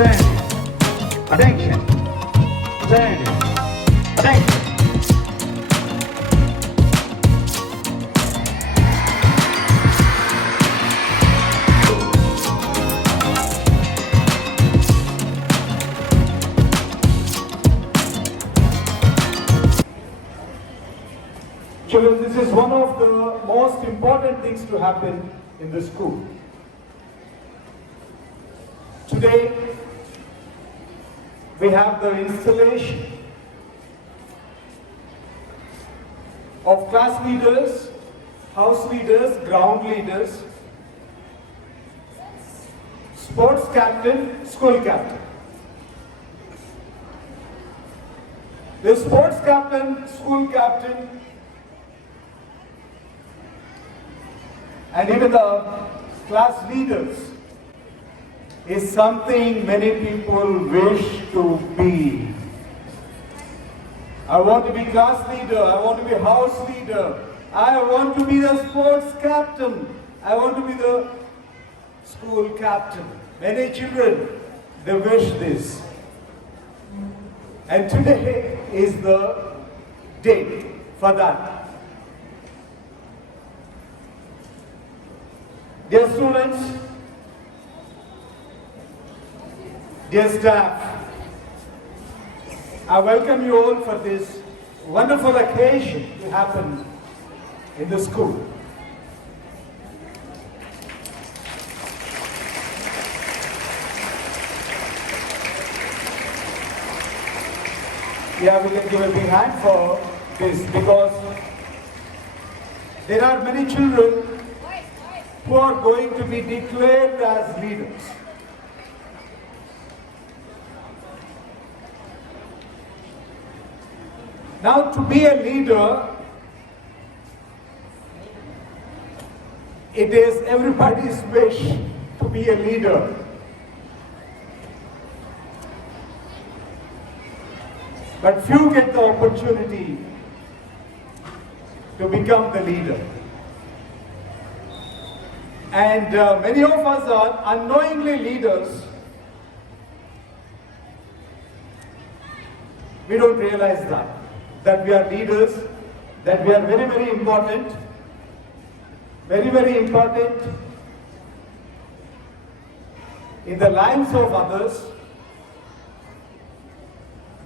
Attention. Attention. Children, this is one of the most important things to happen in the school. Today, we have the installation of class leaders, house leaders, ground leaders, sports captain, school captain. The sports captain, school captain, and even the class leaders is something many people wish to be. I want to be class leader, I want to be house leader, I want to be the sports captain, I want to be the school captain. Many children, they wish this. And today is the date for that. Dear students, dear staff, I welcome you all for this wonderful occasion to happen in the school. Yeah, we can give a big hand for this because there are many children who are going to be declared as leaders. Now, to be a leader, it is everybody's wish to be a leader. But few get the opportunity to become the leader. And many of us are unknowingly leaders. We don't realize that we are leaders, that we are very, very important, very important in the lives of others.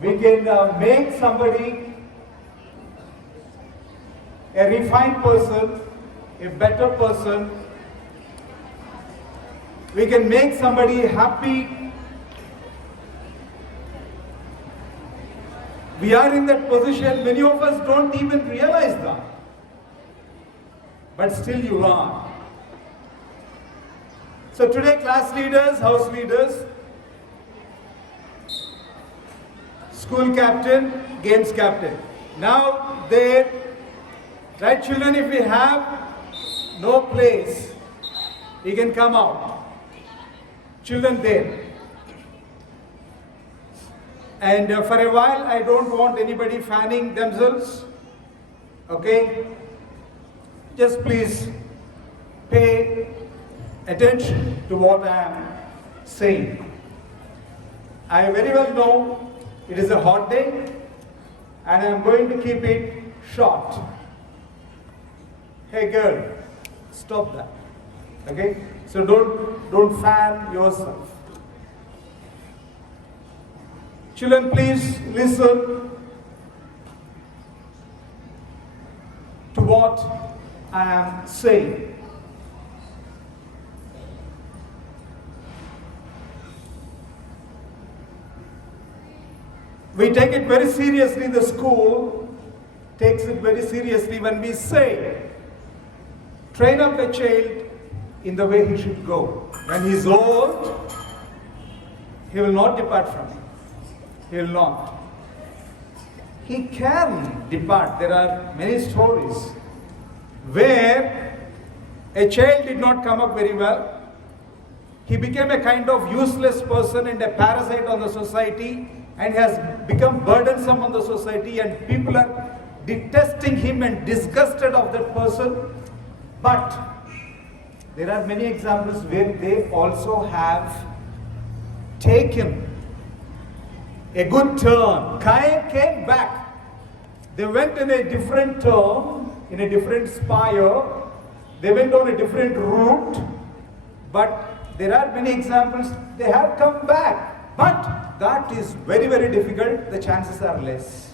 We can make somebody a refined person, a better person. We can make somebody happy. We are in that position, many of us don't even realize that. But still you are. So today, class leaders, house leaders, school captain, games captain. Now there, right children, if we have no place, we can come out. Children there. And for a while, I don't want anybody fanning themselves. Okay? Just please pay attention to what I am saying. I very well know it is a hot day and I am going to keep it short. Hey girl, stop that. Okay? So don't fan yourself. Children, please listen to what I am saying. We take it very seriously, the school takes it very seriously when we say, train up a child in the way he should go. When he is old, he will not depart from it. He will not. He can depart. There are many stories where a child did not come up very well. He became a kind of useless person and a parasite on the society and has become burdensome on the society, and people are detesting him and disgusted of that person. But there are many examples where they also have taken a good turn, came back. They went in a different turn, in a different spire. They went on a different route. But there are many examples, they have come back. But that is very, very difficult. The chances are less.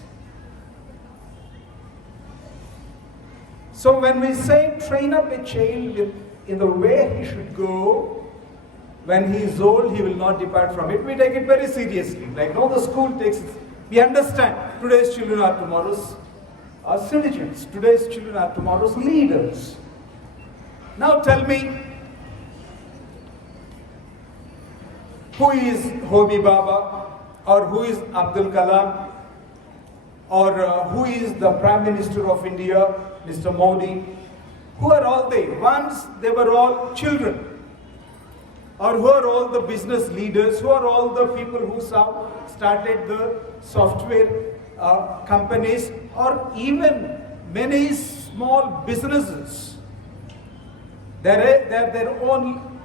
So when we say train up a child in the way he should go, when he is old, he will not depart from it. We take it very seriously. Like no, the school takes it. We understand today's children are tomorrow's citizens. Today's children are tomorrow's leaders. Now tell me, who is Homi Baba, or who is Abdul Kalam, or who is the Prime Minister of India, Mr. Modi? Who are all they? Once they were all children. Or who are all the business leaders? Who are all the people who started the software companies, or even many small businesses? They're their own.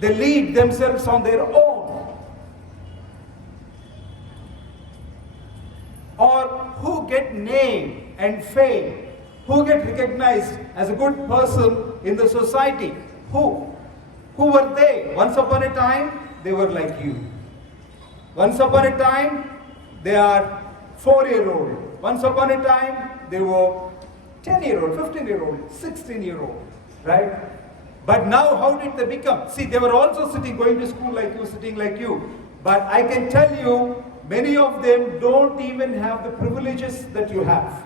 They lead themselves on their own. Or who get name and fame? Who get recognized as a good person in the society? Who? Who were they? Once upon a time, they were like you. Once upon a time, they are 4-year-old. Once upon a time, they were 10-year-old, 15-year-old, 16-year-old, right? But now, how did they become? See, they were also going to school like you, sitting like you. But I can tell you, many of them don't even have the privileges that you have.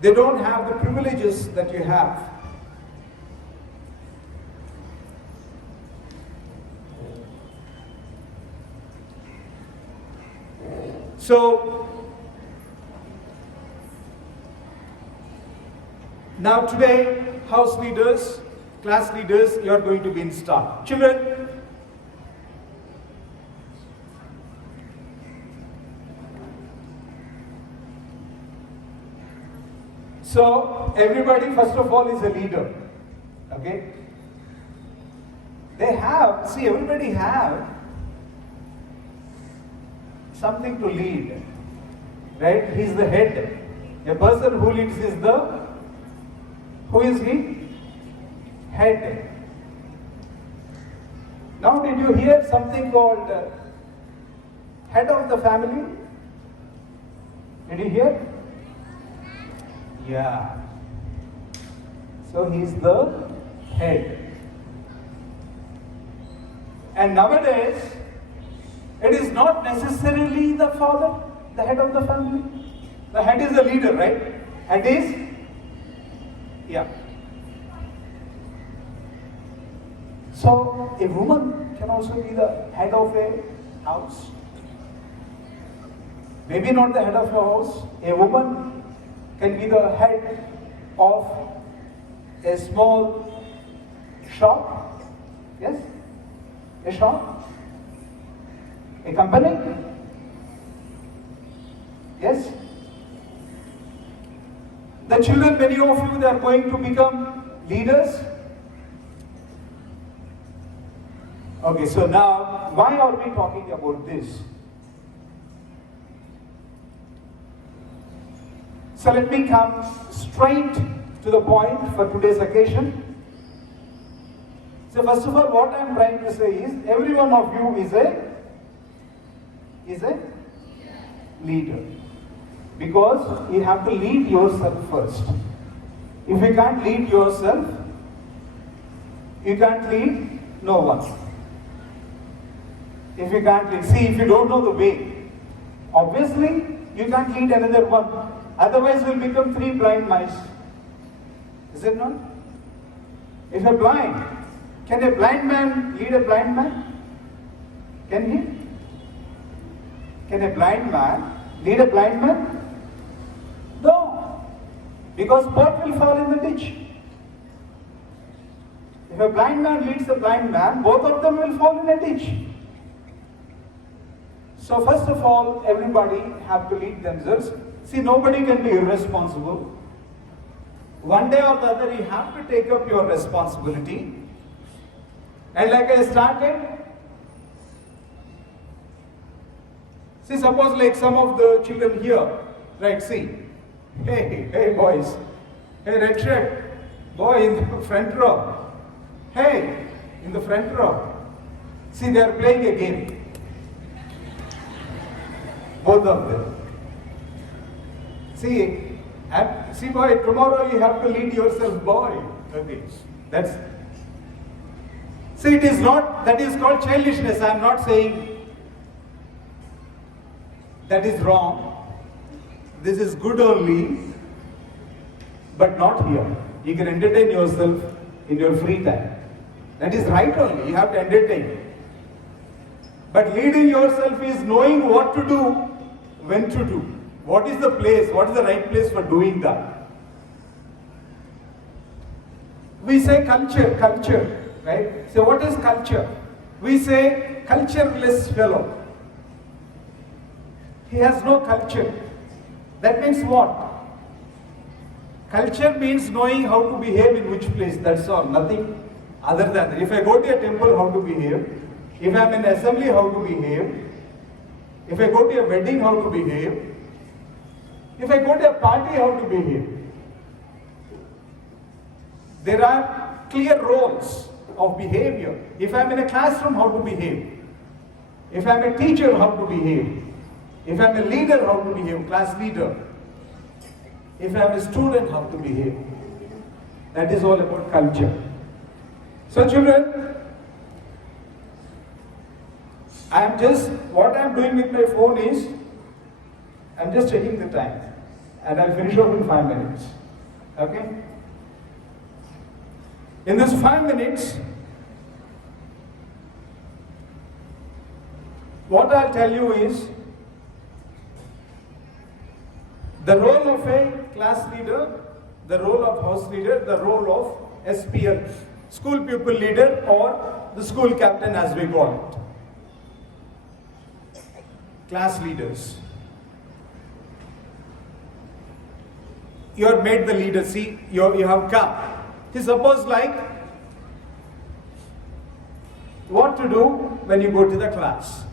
They don't have the privileges that you have. So, now today, house leaders, class leaders, you are going to be installed. Children, so everybody first of all is a leader, okay? They have, see, everybody have something to lead, right? He's the head. A person who leads is the, who is he? Head. Now did you hear something called head of the family? Did you hear? Yeah. So he's the head. And nowadays, it is not necessarily the father, the head of the family. The head is the leader, right? Head is, yeah. So a woman can also be the head of a house. Maybe not the head of a house. A woman can be the head of a small shop. Yes? A shop? A company? Yes? The children, many of you, they are going to become leaders. Okay, so now, why are we talking about this? So let me come straight to the point for today's occasion. So first of all, what I am trying to say is, every one of you is a leader. Because you have to lead yourself first. If you can't lead yourself, you can't lead no one. If you can't lead, see, if you don't know the way, obviously you can't lead another one. Otherwise we'll become 3 blind mice. Is it not? If you're blind, can a blind man lead a blind man? Can he? Can a blind man lead a blind man? No. Because both will fall in the ditch. If a blind man leads a blind man, both of them will fall in a ditch. So first of all, everybody have to lead themselves. See, nobody can be irresponsible. one day or the other you have to take up your responsibility. And like I started, see, suppose like some of the children here, right, see, hey boys, hey red shirt, boy in the front row, hey, in the front row, see they are playing a game, both of them. See boy, tomorrow you have to lead yourself, boy. Okay, that's. See, it is not, that is called childishness. I am not saying that is wrong. This is good only, but not here. You can entertain yourself in your free time. That is right only. You have to entertain. But leading yourself is knowing what to do, when to do. What is the place? What is the right place for doing that? We say culture, right? So what is culture? We say cultureless fellow. He has no culture. That means what? Culture means knowing how to behave in which place, that's all, nothing other than that. If I go to a temple, how to behave. If I am in assembly, how to behave. If I go to a wedding, how to behave. If I go to a party, how to behave. There are clear roles of behavior. If I am in a classroom, how to behave. If I am a teacher, how to behave. If I am a leader, how to behave, class leader. If I am a student, how to behave. That is all about culture. So children, what I am doing with my phone is, I am just checking the time. And I'll finish off in 5 minutes. Okay? In this 5 minutes, what I'll tell you is the role of a class leader, the role of house leader, the role of SPL, school pupil leader, or the school captain as we call it. Class leaders. You are made the leader. See, you have come. See, suppose like what to do when you go to the class.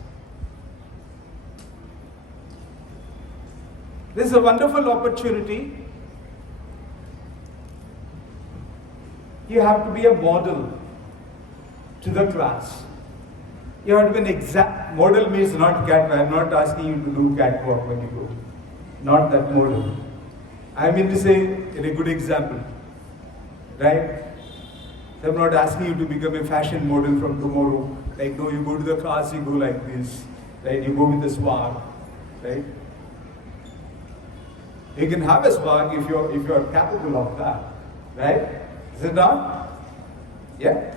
This is a wonderful opportunity. You have to be a model to the class. You have to be an exact model, means not catwalk. I am not asking you to do catwalk when you go. Not that model. I mean to say, in a good example, right? So I'm not asking you to become a fashion model from tomorrow. Like, no, you go to the class, you go like this, right? You go with a swag, right? You can have a swag if you're capable of that, right? Is it not? Yeah.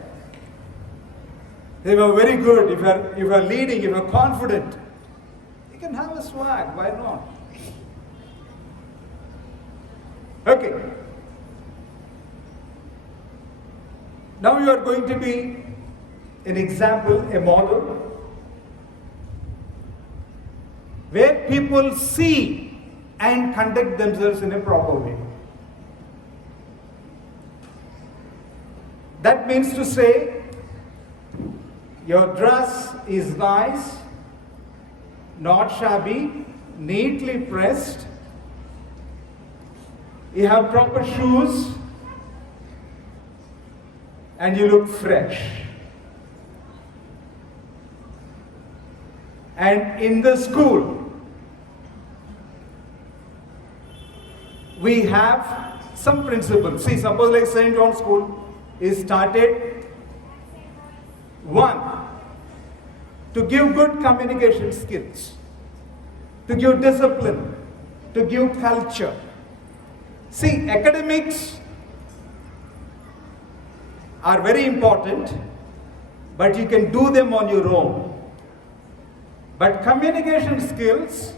If you're very good, if you're leading, if you're confident, you can have a swag. Why not? Okay. Now you are going to be an example, a model, where people see and conduct themselves in a proper way. That means to say, your dress is nice, not shabby, neatly pressed. You have proper shoes, and you look fresh. And in the school, we have some principles. See, suppose like St. John's School is started, 1, to give good communication skills, to give discipline, to give culture. See, academics are very important, but you can do them on your own. But communication skills,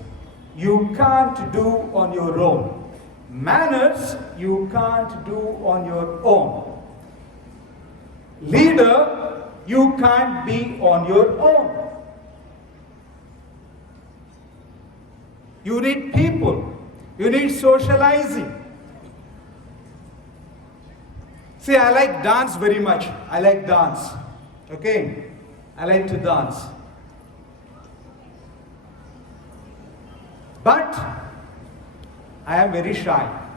you can't do on your own. Manners, you can't do on your own. Leader, you can't be on your own. You need people. You need socializing. See, I like dance very much. I like dance. Okay? I like to dance. But I am very shy.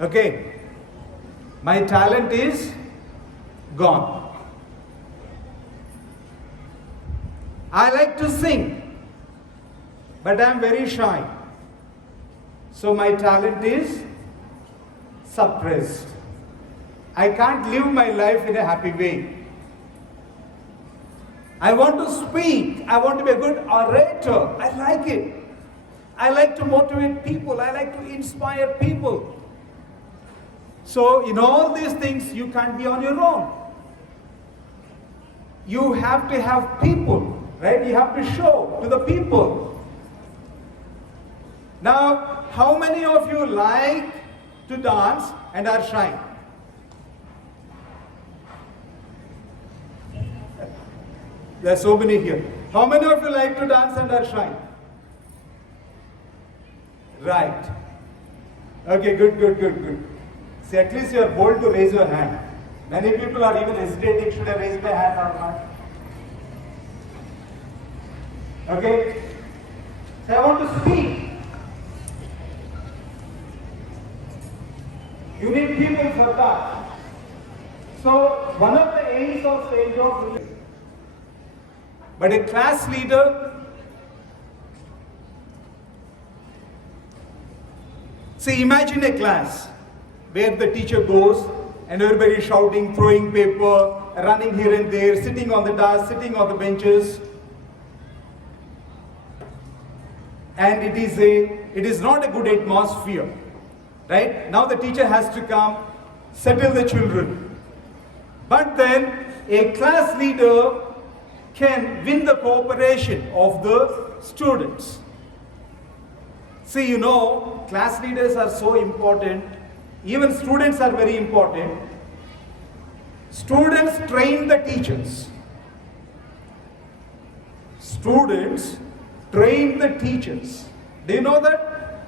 Okay? My talent is gone. I like to sing, but I am very shy. So my talent is suppressed. I can't live my life in a happy way. I want to speak. I want to be a good orator. I like it. I like to motivate people. I like to inspire people. So in all these things, you can't be on your own. You have to have people, right? You have to show to the people. Now, how many of you like to dance and are shy? There are so many here. How many of you like to dance and are shy? Right. Okay, good. See, at least you are bold to raise your hand. Many people are even hesitating, should I raise my hand or not? Okay. So I want to speak. You need people for that. So one of the aims of St. John's, but a class leader, see, imagine a class where the teacher goes and everybody is shouting, throwing paper, running here and there, sitting on the desks, sitting on the benches. And it is not a good atmosphere, right? Now the teacher has to come, settle the children. But then a class leader can win the cooperation of the students. See, class leaders are so important. Even students are very important. Students train the teachers. Students train the teachers. Do you know that?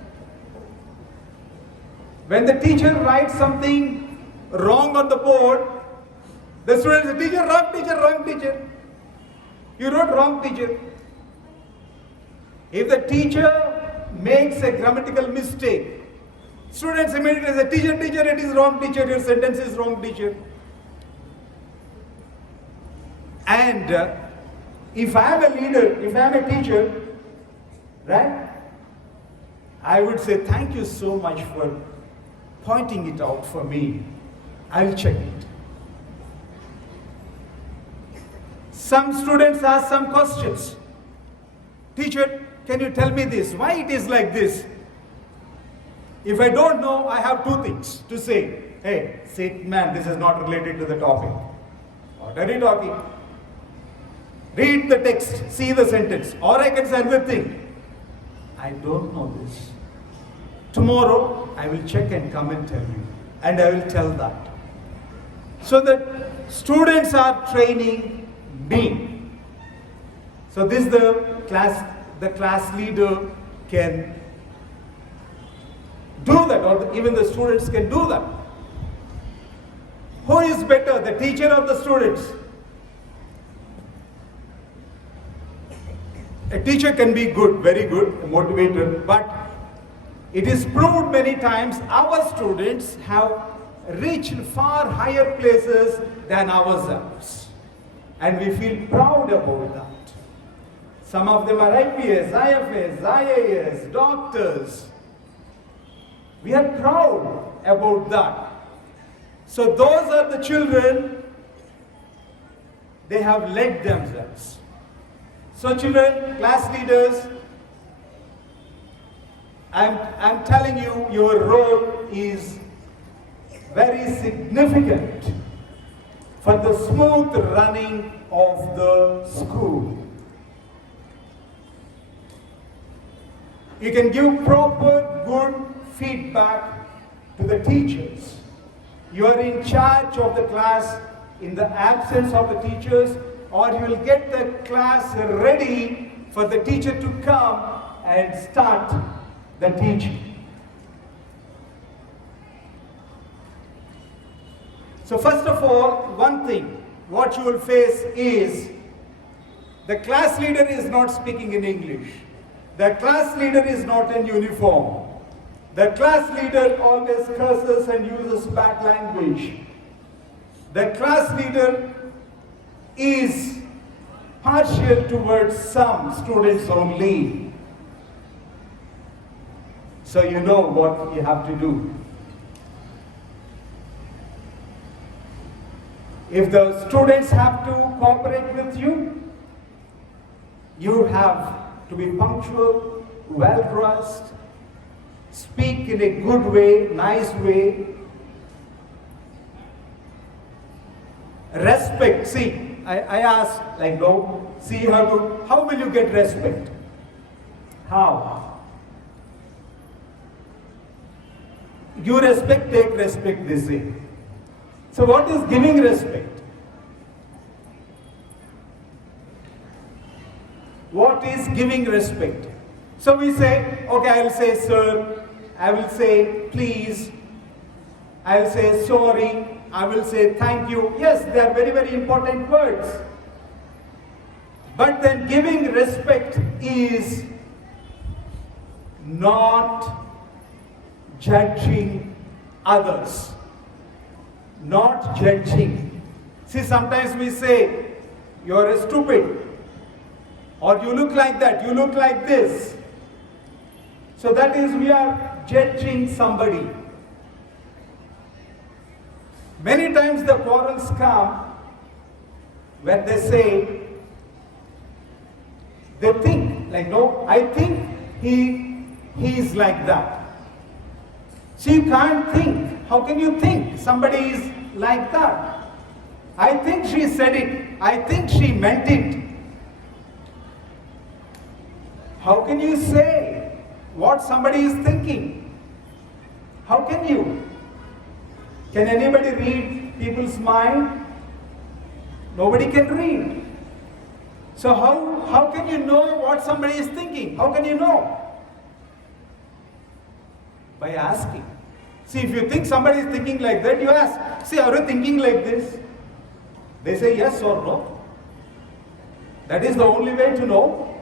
When the teacher writes something wrong on the board, the students say, teacher, wrong teacher. You wrote wrong, teacher. If the teacher makes a grammatical mistake, students immediately say, teacher, it is wrong, teacher, your sentence is wrong, teacher. And if I am a leader, if I am a teacher, right, I would say, thank you so much for pointing it out for me. I'll check it. Some students ask some questions. Teacher, can you tell me this? Why it is like this? If I don't know, I have two things to say. Hey, say, man, this is not related to the topic. What are you talking? Read the text, see the sentence. Or I can say another thing. I don't know this. Tomorrow, I will check and come and tell you. And I will tell that. So that students are training me. So this the class leader can do that, or even the students can do that. Who is better, the teacher or the students? A teacher can be good, very good, a motivator, but it is proved many times our students have reached far higher places than ourselves. And we feel proud about that. Some of them are IPS, IFS, IAS, doctors. We are proud about that. So those are the children, they have led themselves. So children, class leaders, I'm telling you, your role is very significant for the smooth running of the school. You can give proper, good feedback to the teachers. You are in charge of the class in the absence of the teachers, or you will get the class ready for the teacher to come and start the teaching. So first of all, one thing, what you will face is, the class leader is not speaking in English. The class leader is not in uniform. The class leader always curses and uses bad language. The class leader is partial towards some students only. So you know what you have to do. If the students have to cooperate with you, you have to be punctual, well-dressed, speak in a good way, nice way. Respect. See, I ask, like, no, see how will you get respect? How? Give respect, take respect, they say. So what is giving respect? What is giving respect? So we say, okay, I will say sir, I will say please, I will say sorry, I will say thank you. Yes, they are very, very important words. But then giving respect is not judging others. Not judging. See, sometimes we say, you're a stupid, or you look like that, you look like this. So that is, we are judging somebody. Many times the quarrels come when they say, they think, like, no, I think he is like that. So you can't think. How can you think somebody is like that? I think she said it. I think she meant it. How can you say what somebody is thinking? How can you? Can anybody read people's mind? Nobody can read. So how can you know what somebody is thinking? How can you know? By asking. See, if you think somebody is thinking like that, you ask, see, are you thinking like this? They say yes or no. That is the only way to know.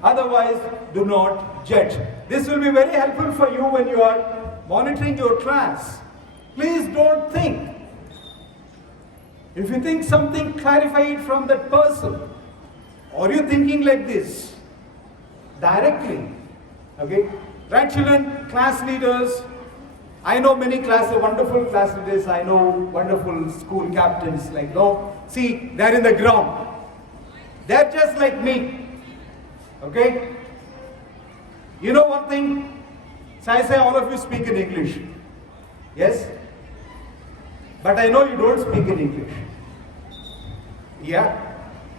Otherwise, do not judge. This will be very helpful for you when you are monitoring your class. Please don't think. If you think something, clarify it from that person. Or you thinking like this, directly. Okay? Right, children, class leaders. I know many wonderful class leaders. I know wonderful school captains. Like, no, see, they're in the ground. They're just like me. Okay? You know one thing? So I say all of you speak in English. Yes? But I know you don't speak in English. Yeah?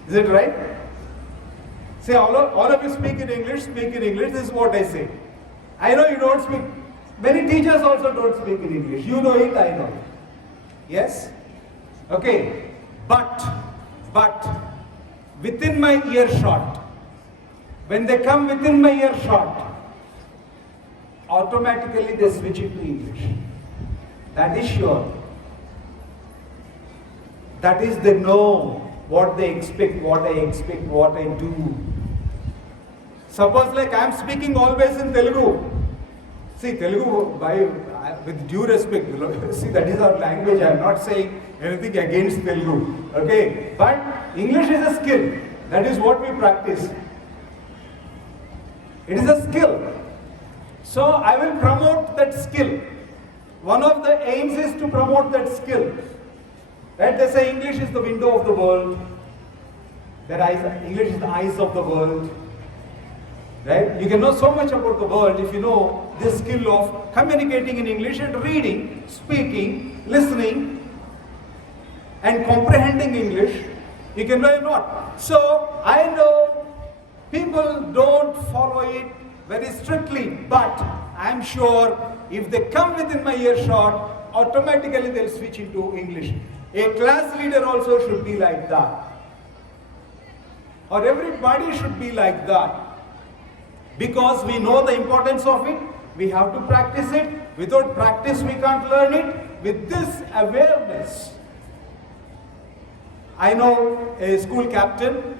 Is it right? Say all of you speak in English, speak in English. This is what I say. I know you don't speak. Many teachers also don't speak in English. You know it, I know it. Yes? Okay. But, within my earshot, when they come within my earshot, automatically they switch it to English. That is sure. That is, they know what they expect, what I expect, what I do. Suppose like I am speaking always in Telugu. See, Telugu, with due respect, see, that is our language. I am not saying anything against Telugu. Okay? But English is a skill. That is what we practice. It is a skill. So I will promote that skill. One of the aims is to promote that skill. Right? They say English is the window of the world. English is the eyes of the world. Right? You can know so much about the world if you know this skill of communicating in English and reading, speaking, listening, and comprehending English. You can learn a lot. So I know people don't follow it very strictly, but I'm sure if they come within my earshot, automatically they'll switch into English. A class leader also should be like that. Or everybody should be like that. Because we know the importance of it, we have to practice it. Without practice, we can't learn it. With this awareness, I know a school captain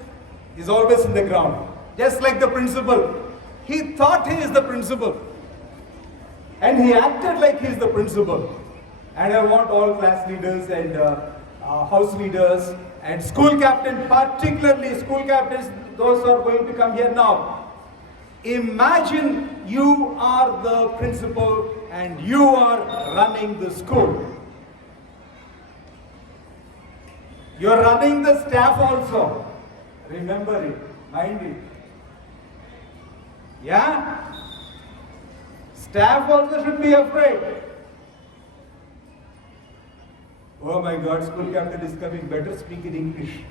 is always in the ground, just like the principal. He thought he is the principal, and he acted like he is the principal. And I want all class leaders and house leaders and school captains, particularly school captains, those who are going to come here now. Imagine you are the principal and you are running the school. You are running the staff also. Remember it, mind it. Yeah? Staff also should be afraid. Oh my God, school captain is coming, better speak in English.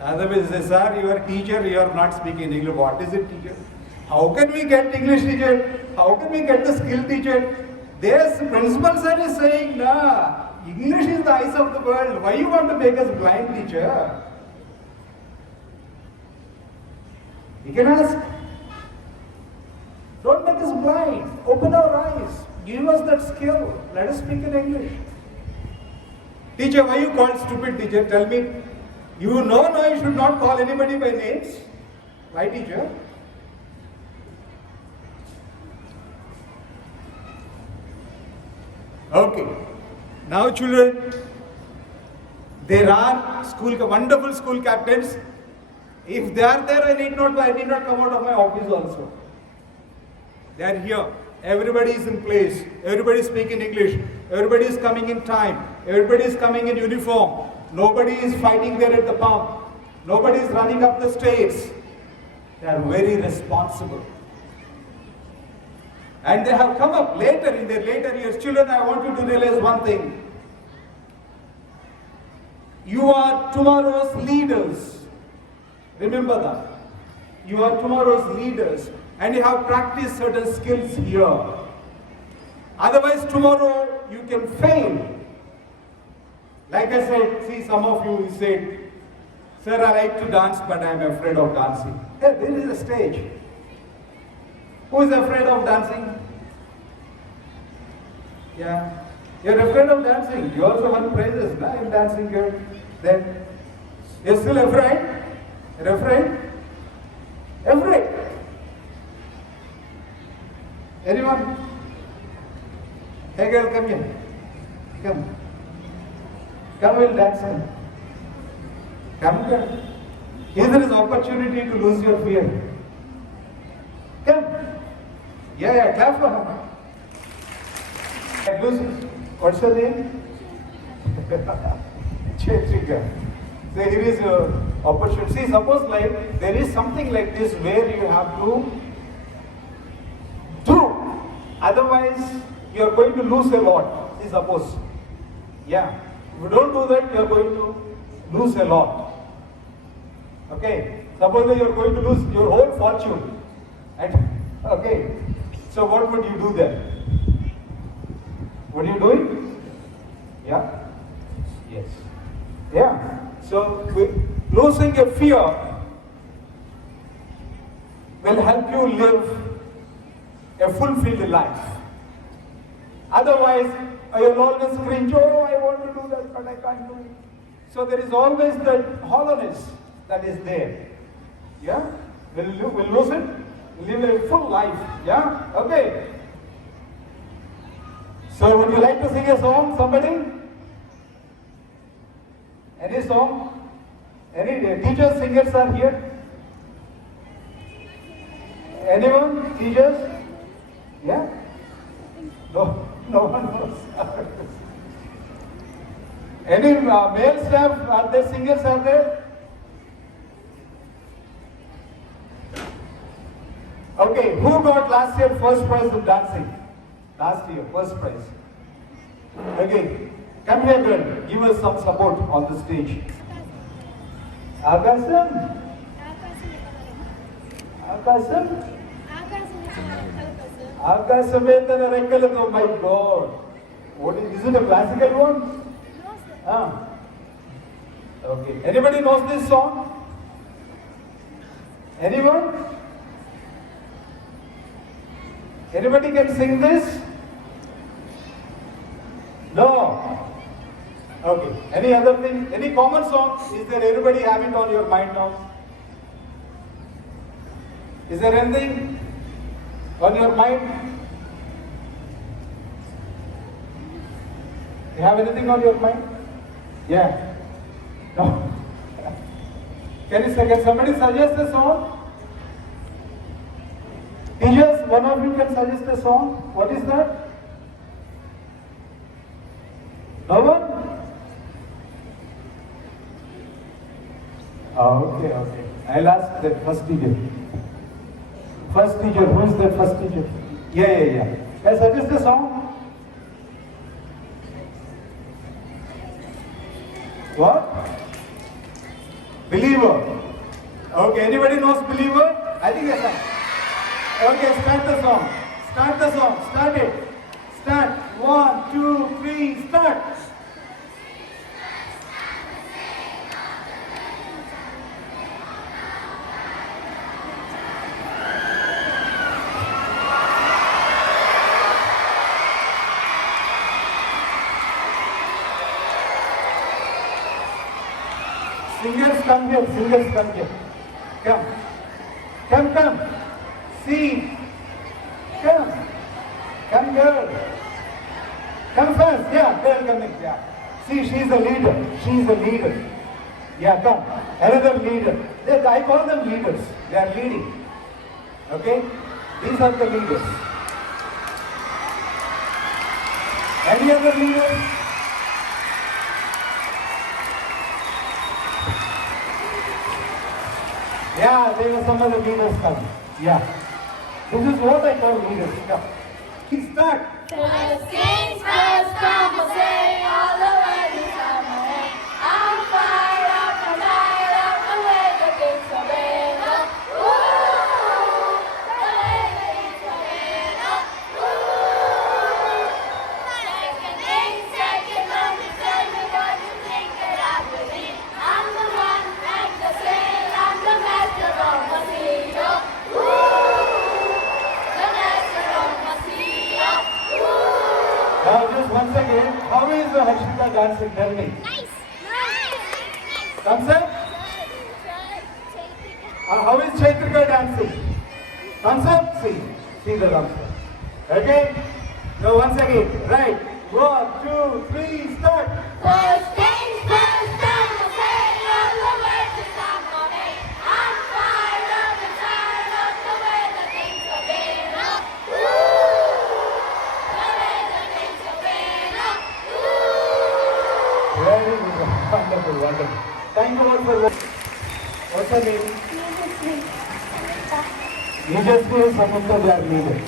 Otherwise, they say, sir, you are teacher, you are not speaking English. What is it, teacher? How can we get English teacher? How can we get the skill teacher? Their principal sir is saying, nah, English is the eyes of the world. Why you want to make us blind, teacher? You can ask. Don't make us blind. Open our eyes. Give us that skill. Let us speak in English. Teacher, why you called stupid, teacher? Tell me. You know now you should not call anybody by names. Why, teacher? Okay. Now children, there are wonderful school captains. If they are there, I need not come out of my office also. They are here. Everybody is in place. Everybody is speaking English. Everybody is coming in time. Everybody is coming in uniform. Nobody is fighting there at the pump. Nobody is running up the stairs. They are very responsible. And they have come up later, in their later years. Children, I want you to realize one thing. You are tomorrow's leaders. Remember that. You are tomorrow's leaders. And you have practiced certain skills here. Otherwise, tomorrow you can fail. Like I said, see, some of you said, sir, I like to dance, but I am afraid of dancing. Yeah, there is a stage. Who is afraid of dancing? Yeah. You're afraid of dancing. You also won prizes, nah, in dancing here. Then, you're still afraid? You're afraid? Afraid. Anyone? Hey girl, come here. Come. Come, we'll dance. Come, girl. Here there is opportunity to lose your fear. Come. Yeah, clap for her. What's your name? Chetrika. So here is your opportunity. See, suppose like there is something like this where you have to do. Otherwise, you are going to lose a lot. See, suppose. Yeah. If you don't do that, you are going to lose a lot. Okay. Suppose that you are going to lose your whole fortune. Okay. So what would you do then? What are you doing? Yeah? Yes. Yeah. So losing a fear will help you live a fulfilled life. Otherwise, you'll always cringe, oh, I want to do that, but I can't do it. So there is always that hollowness that is there. Yeah? We'll lose it. We'll live a full life. Yeah? Okay. So would you like to sing a song, somebody? Any song? Any teachers, singers are here? Anyone? Teachers? Yeah? No one knows. Any male staff, are there singers, are there? Okay, who got last year first prize in dancing? Last year, first prize. Okay, come here girl, give us some support on the stage. Akasam? Akasam? Akasametana Renkalam, oh my God. What is it, a classical one? No, sir. Ah. Okay. Anybody knows this song? Anyone? Anybody can sing this? No. Okay. Any other thing? Any common song? Is there anybody have it on your mind now? Is there anything on your mind? You have anything on your mind? Yeah. No. Can somebody suggest a song? Teachers, one of you can suggest a song. What is that? No one? Oh, okay. I'll ask the first teacher. First teacher, who is the first teacher? Yeah. Can I suggest a song? What? Believer. Okay, anybody knows Believer? I think yes. Okay, start the song. Start it. Start. 1, 2, 3, start. Singers come here. Come. See. Come girl. Come first. Yeah, girl coming. Yeah. See, she's the leader. Yeah, come. Another leader. I call them leaders. They are leading. Okay? These are the leaders. Any other leaders? Yeah, there are some other leaders coming. Yeah. This is what I call leaders. Come. Start. First things first, come and say all the words is on my head. I'm fired up and light up the way the things are made up. Ooh, the way the things are made up. Ooh, second, let me tell me what you think that I believe. I'm the one at the sail, I'm the master of my sea. Now just once again, how is the Harshita dancing? Tell me. Nice. Thumbs up? How is Chaitrika dancing? Thumbs up? See the thumbs up. Okay? Now once again, right. 1, 2, 3, start. First things first, I'm gonna say all the words is on my head. I'm fired up and tired of the way the things are made up. Ooh, the way the things are made up. Ooh. Very good. Wonderful. Thank you all for what's her name? Nijasvi and Samantha, they are leaders.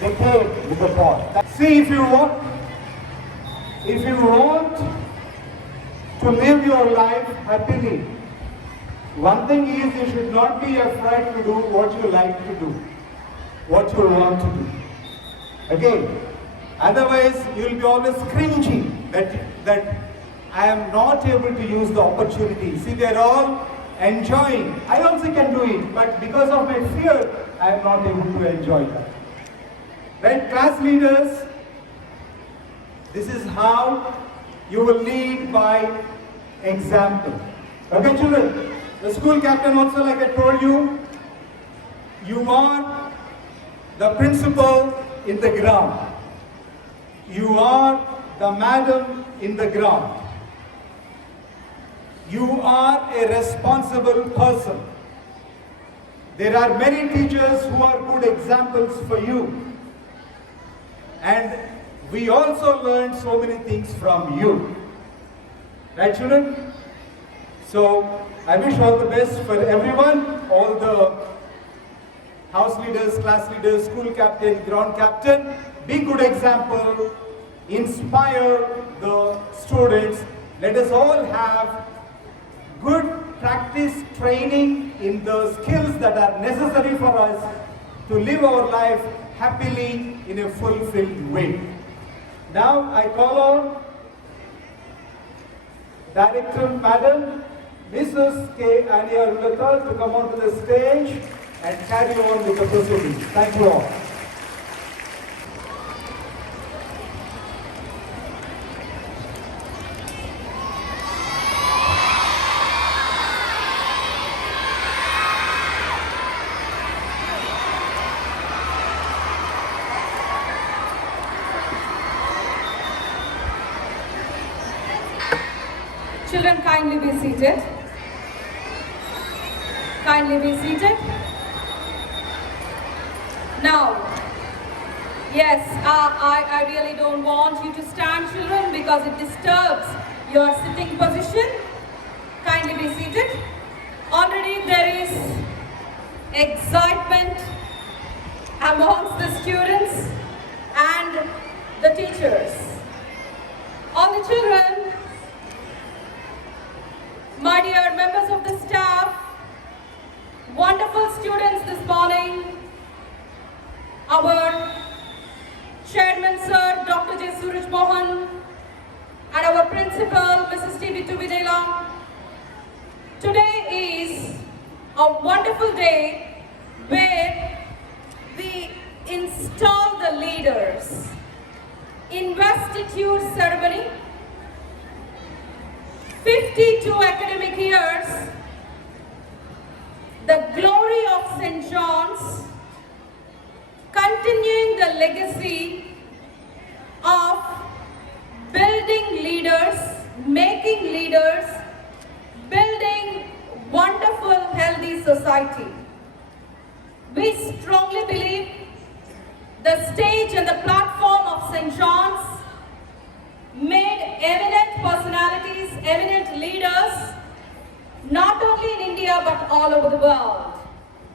They came with the pot. See, if you want to live your life happily, one thing is you should not be afraid to do what you like to do, what you want to do. Okay? Otherwise, you will be always cringy that I am not able to use the opportunity. See, they are all enjoying. I also can do it, but because of my fear, I am not able to enjoy that. Right, class leaders, this is how you will lead by example. Okay, children, the school captain also, like I told you, you are the principal in the ground. You are the madam in the ground. You are a responsible person. There are many teachers who are good examples for you. And we also learned so many things from you. Right, children? So, I wish all the best for everyone, all the house leaders, class leaders, school captain, ground captain. Be good example, inspire the students. Let us all have good practice training in the skills that are necessary for us to live our life happily in a fulfilled way. Now I call on Director Madam Mrs. K. Ania Ulata to come onto the stage and carry on with the proceedings. Thank you all. Children, kindly be seated. Kindly be seated. Now, yes, I really don't want you to stand, children, because it disturbs your sitting position. Kindly be seated. Already there is excitement amongst the students and the teachers. All the children, my dear members of the staff, wonderful students this morning, our Chairman Sir, Dr. J. Suraj Mohan, and our Principal, Mrs. T.B. Tubidela. Today is a wonderful day where we install the leaders. Investiture ceremony, 52 academic years, the glory of St. John's, continuing the legacy of building leaders, making leaders, building wonderful, healthy society. We strongly believe the stage and the platform of St. John's made eminent personalities, eminent leaders, not only in India but all over the world.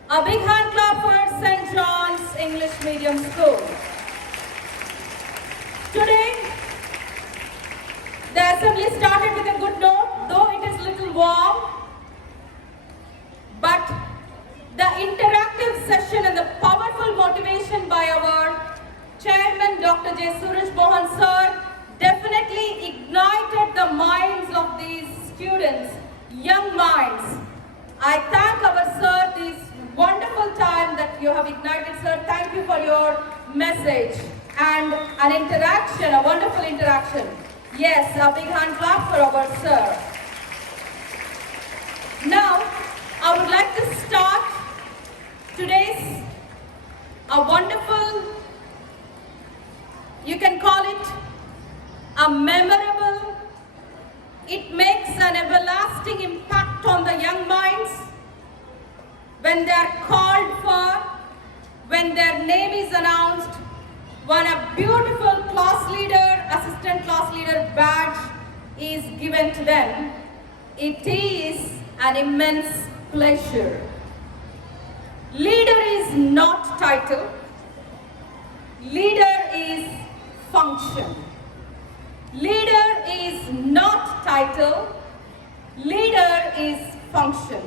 A big hand clap for St. John's English Medium School. Today, the assembly started with a good note, though it is little warm, but the interactive session and the powerful motivation by our Chairman Dr. J. Suraj Mohan Sir definitely ignited the minds of these students, young minds. I thank our sir this wonderful time that you have ignited, sir. Thank you for your message and an interaction, a wonderful interaction. Yes, a big hand clap for our sir. Now, I would like to start today's a wonderful, you can call it a memorable, it makes an everlasting impact on the young minds when they are called for, when their name is announced, when a beautiful class leader, assistant class leader badge is given to them. It is an immense pleasure. Leader is not title, leader is function. Leader is not title, leader is function.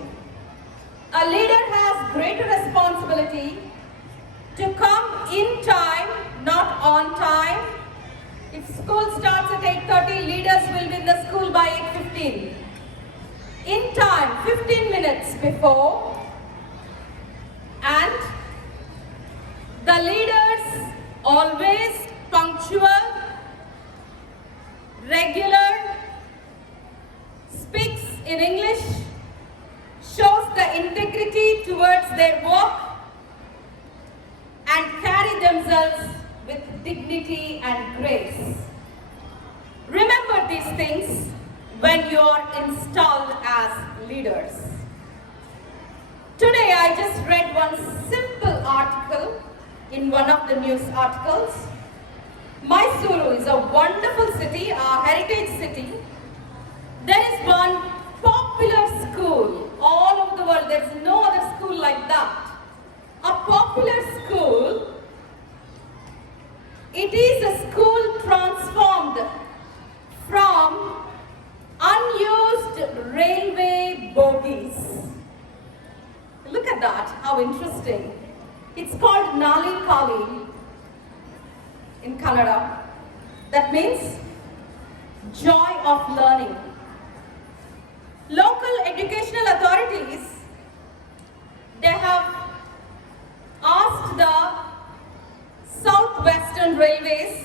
A leader has greater responsibility to come in time, not on time. If school starts at 8:30, leaders will be in the school by 8:15. In time, 15 minutes before, and the leaders always punctual, regular, speaks in English, shows the integrity towards their work, and carry themselves with dignity and grace. Remember these things when you are installed as leaders. Today I just read one simple article in one of the news articles. Mysuru is a wonderful city, a heritage city. There is one popular school all over the world. There is no other school like that. A popular school. It is a school transformed from unused railway bogies. Look at that, how interesting. It's called Nali Kali in Kannada. That means joy of learning. Local educational authorities, they have asked the Southwestern Railways,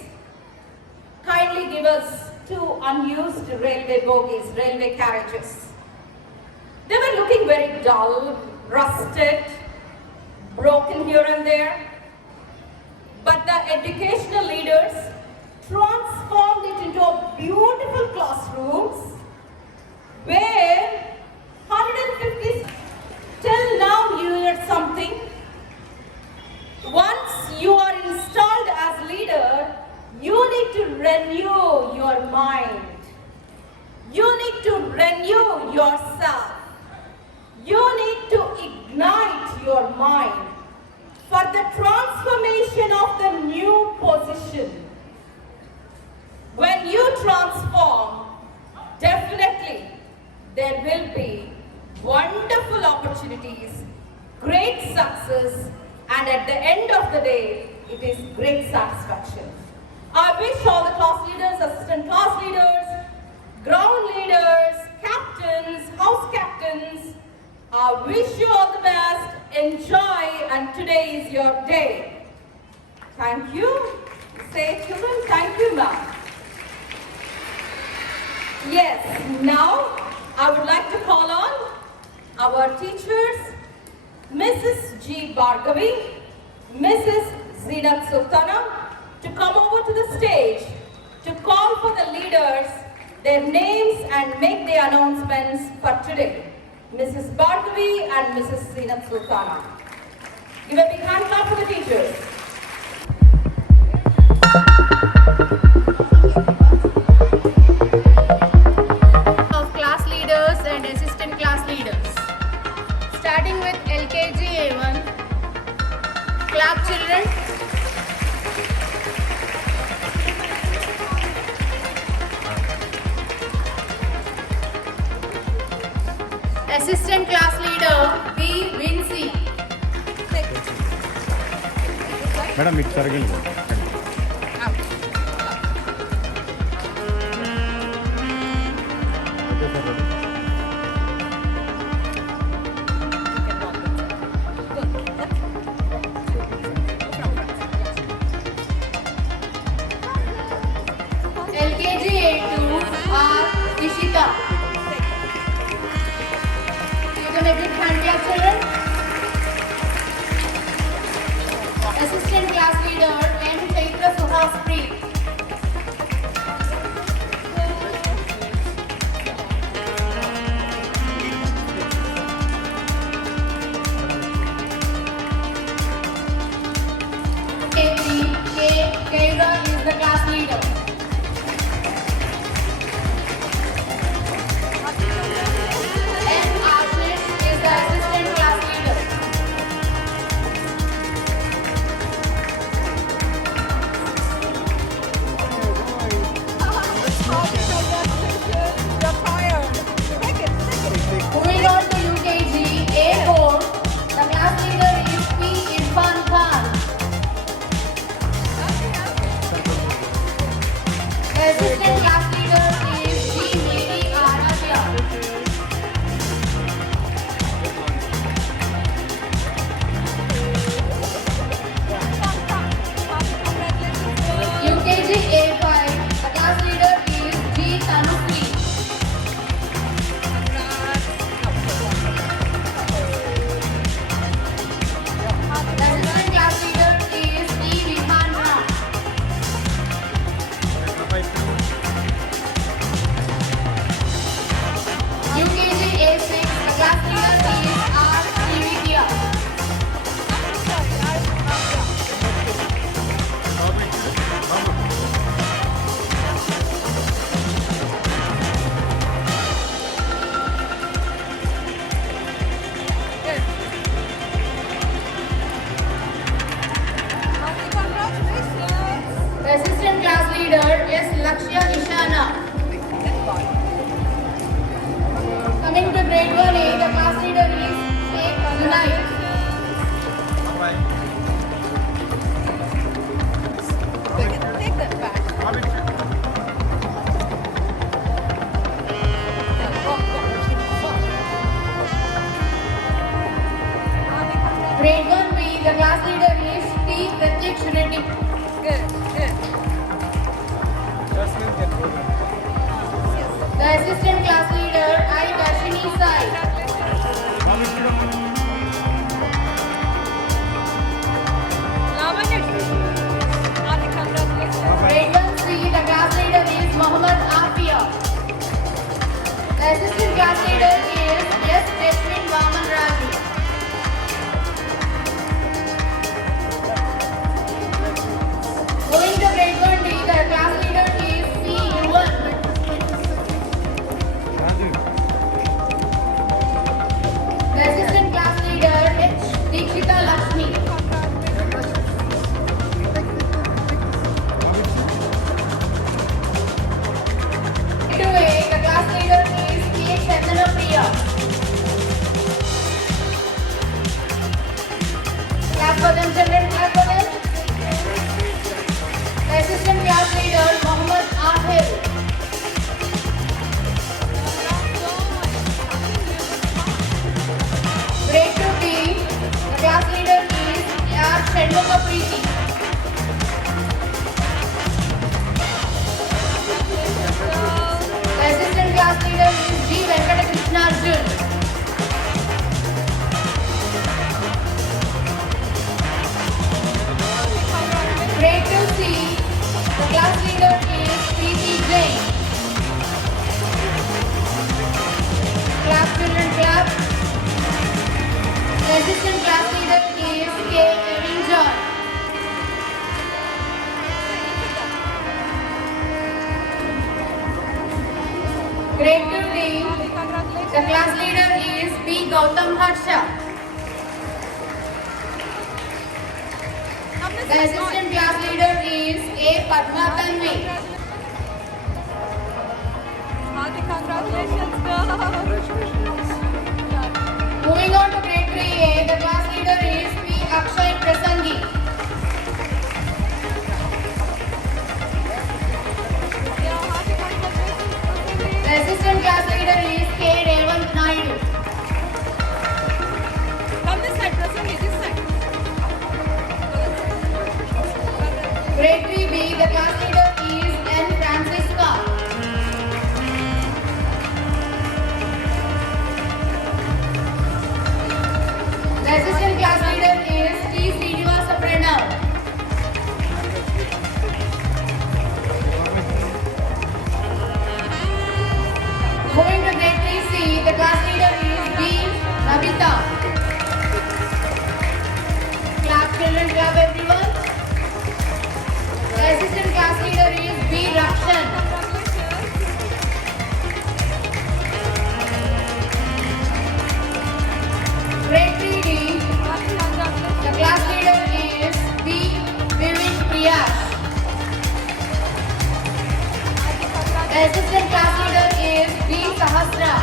kindly give us 2 unused railway bogies, railway carriages. They were looking very dull, rusted, broken here and there. But the educational leaders transformed it into a beautiful classrooms, where 150 till now you heard something. Once you are installed as leader, you need to renew your mind. You need to renew yourself. You need to ignite your mind for the transformation of the new position. When you transform, definitely there will be wonderful opportunities, great success, and at the end of the day, it is great satisfaction. I wish all the class leaders, assistant class leaders, ground leaders, captains, house captains, I wish you all the best. Enjoy, and today is your day. Thank you. Say children, thank you, ma'am. Yes, now I would like to call on our teachers, Mrs. G. Bhargavi, Mrs. Zinat Sultana, to come over to the stage to call for the leaders, their names, and make the announcements for today. Mrs. Bhargavi and Mrs. Zinat Sultana. Give a big hand clap for the teachers. Of class leaders and assistant class leaders. Starting with LKG A1. Clap children. Assistant class leader B. Vinci. Madam, it's circle. LKG A2 R. Ishita. You can make it hand clap children. Assistant class leader M. Chaitra Suhaspreet. Keira is the class leader. M. Ashish is the assistant class leader. Moving on to UKG A4, the class leader is P. Irfan Khan. The assistant class leader is G. Mary Aradhya. UKG A5, the class leader is G. Tanusri. The assistant class leader is E. Vihan Ram. UKG A6, the class leader is R. Srividya. The assistant class leader is Lakshya Ishana. Coming to grade 1A, the class leader is Sheikh Zunaid. Grade 1B, the class leader is T. Pratyaksh Reddy. The assistant class leader I. Darshini Sai. Grade 1C, the class leader is Mohammad Afia. The assistant class Shenmuga Preeti. The assistant class leader is G. Venkatakrishna Arjun. Grade 2C, the class leader is Preeti Jain. Clap children clap. The assistant class leader is K. Erin John. Grade 2D, the class leader is B. Gautam Harsha. The assistant class leader is A. Padma Tanvi. Congratulations, girl. Moving on to grade 3A, the class leader is P. Akshay Prasangi. The assistant class leader is K. Revant Naidu. Come this side, Prasangi, this side. Grade 3B, the class leader is N. Francisca. The assistant class leader is T. Srinivasa Pranav. Moving to grade 3C, the class leader is B. Navita. Clap children, clap everyone. The assistant class leader is B. Rakshan. Grade 3D, the class leader is B. Vivek Priyash. The assistant class leader is B. Sahasra.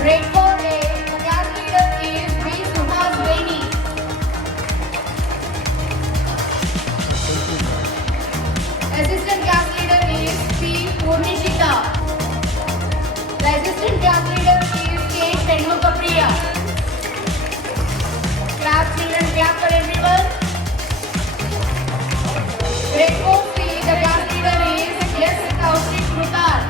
Grade 4A, the class leader is B. Suhas Vaini. Assistant class leader is P. Purnishita. The assistant class leader is K. Shenmuga Priya. Clap children, clap for everyone. Grade 4C, the class leader is S. Kaushik Mutar.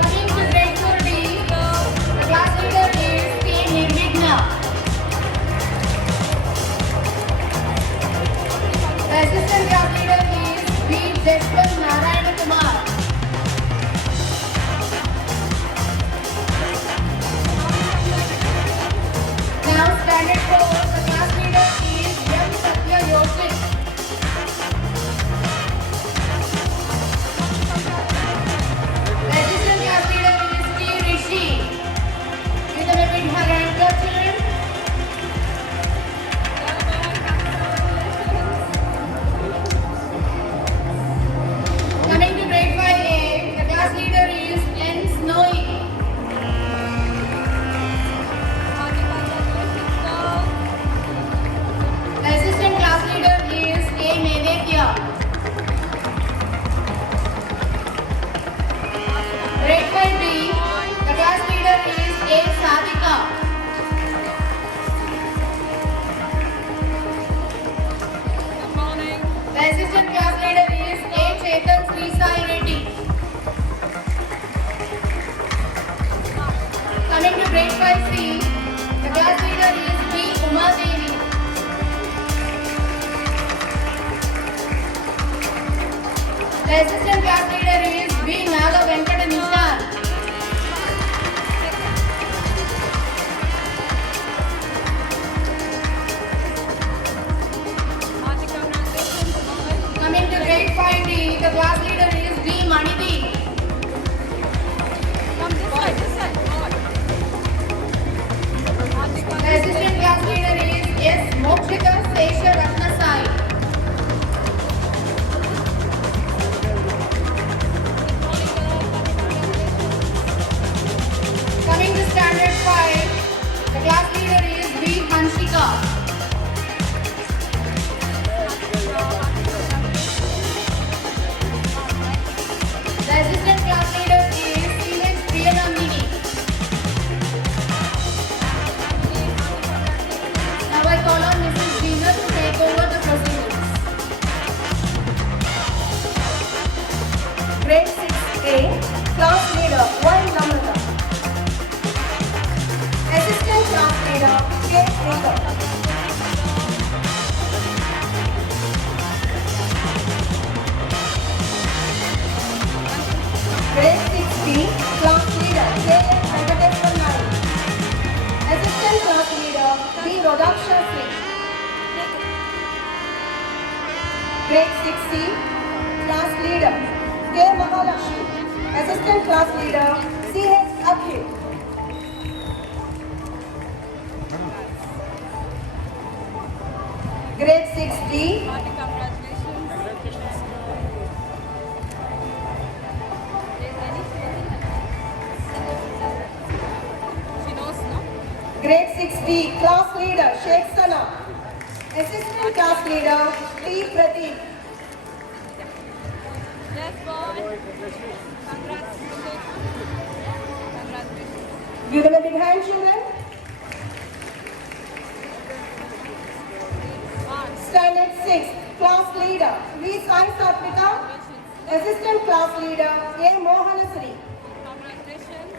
Coming to grade 4D, the class leader is K. Nirvigna. The assistant class leader is B. Jaswant Narayana Kumar. Now standard 4, the class leader is M. Satya Yoshik. The assistant class leader is T. Rishi. Give them a big hug and clap children. Coming to grade 5A, the class leader is N. Snowy. The assistant class leader is A. Nevetya. Grade 5B, the class leader is A. Sadika. The assistant class leader is A. Chetan Sri Sai Reddy. Coming to grade 5C, the class leader is B. Uma Devi. The assistant class leader is B. Naga Venkata Nishan. Coming to grade 5D, the class leader is D. Manidi. Come this side, this side. Gautam. Grade 6B, class leader, J.S. Venkateswar Naik. Assistant class leader, B. Rodaksha Singh. Grade 6C, class leader, K. Mahalakshmi. Assistant class leader, C.H. Akhil. Grade 6D, Grade 6D, class leader, Sheikh Sana. Assistant class leader, T. Pradeep. Yes, boy. Congratulations. Give them a big hand, children. Standard 6, class leader, V. Sai Satvika. Assistant class leader, A. Mohanasri. Congratulations.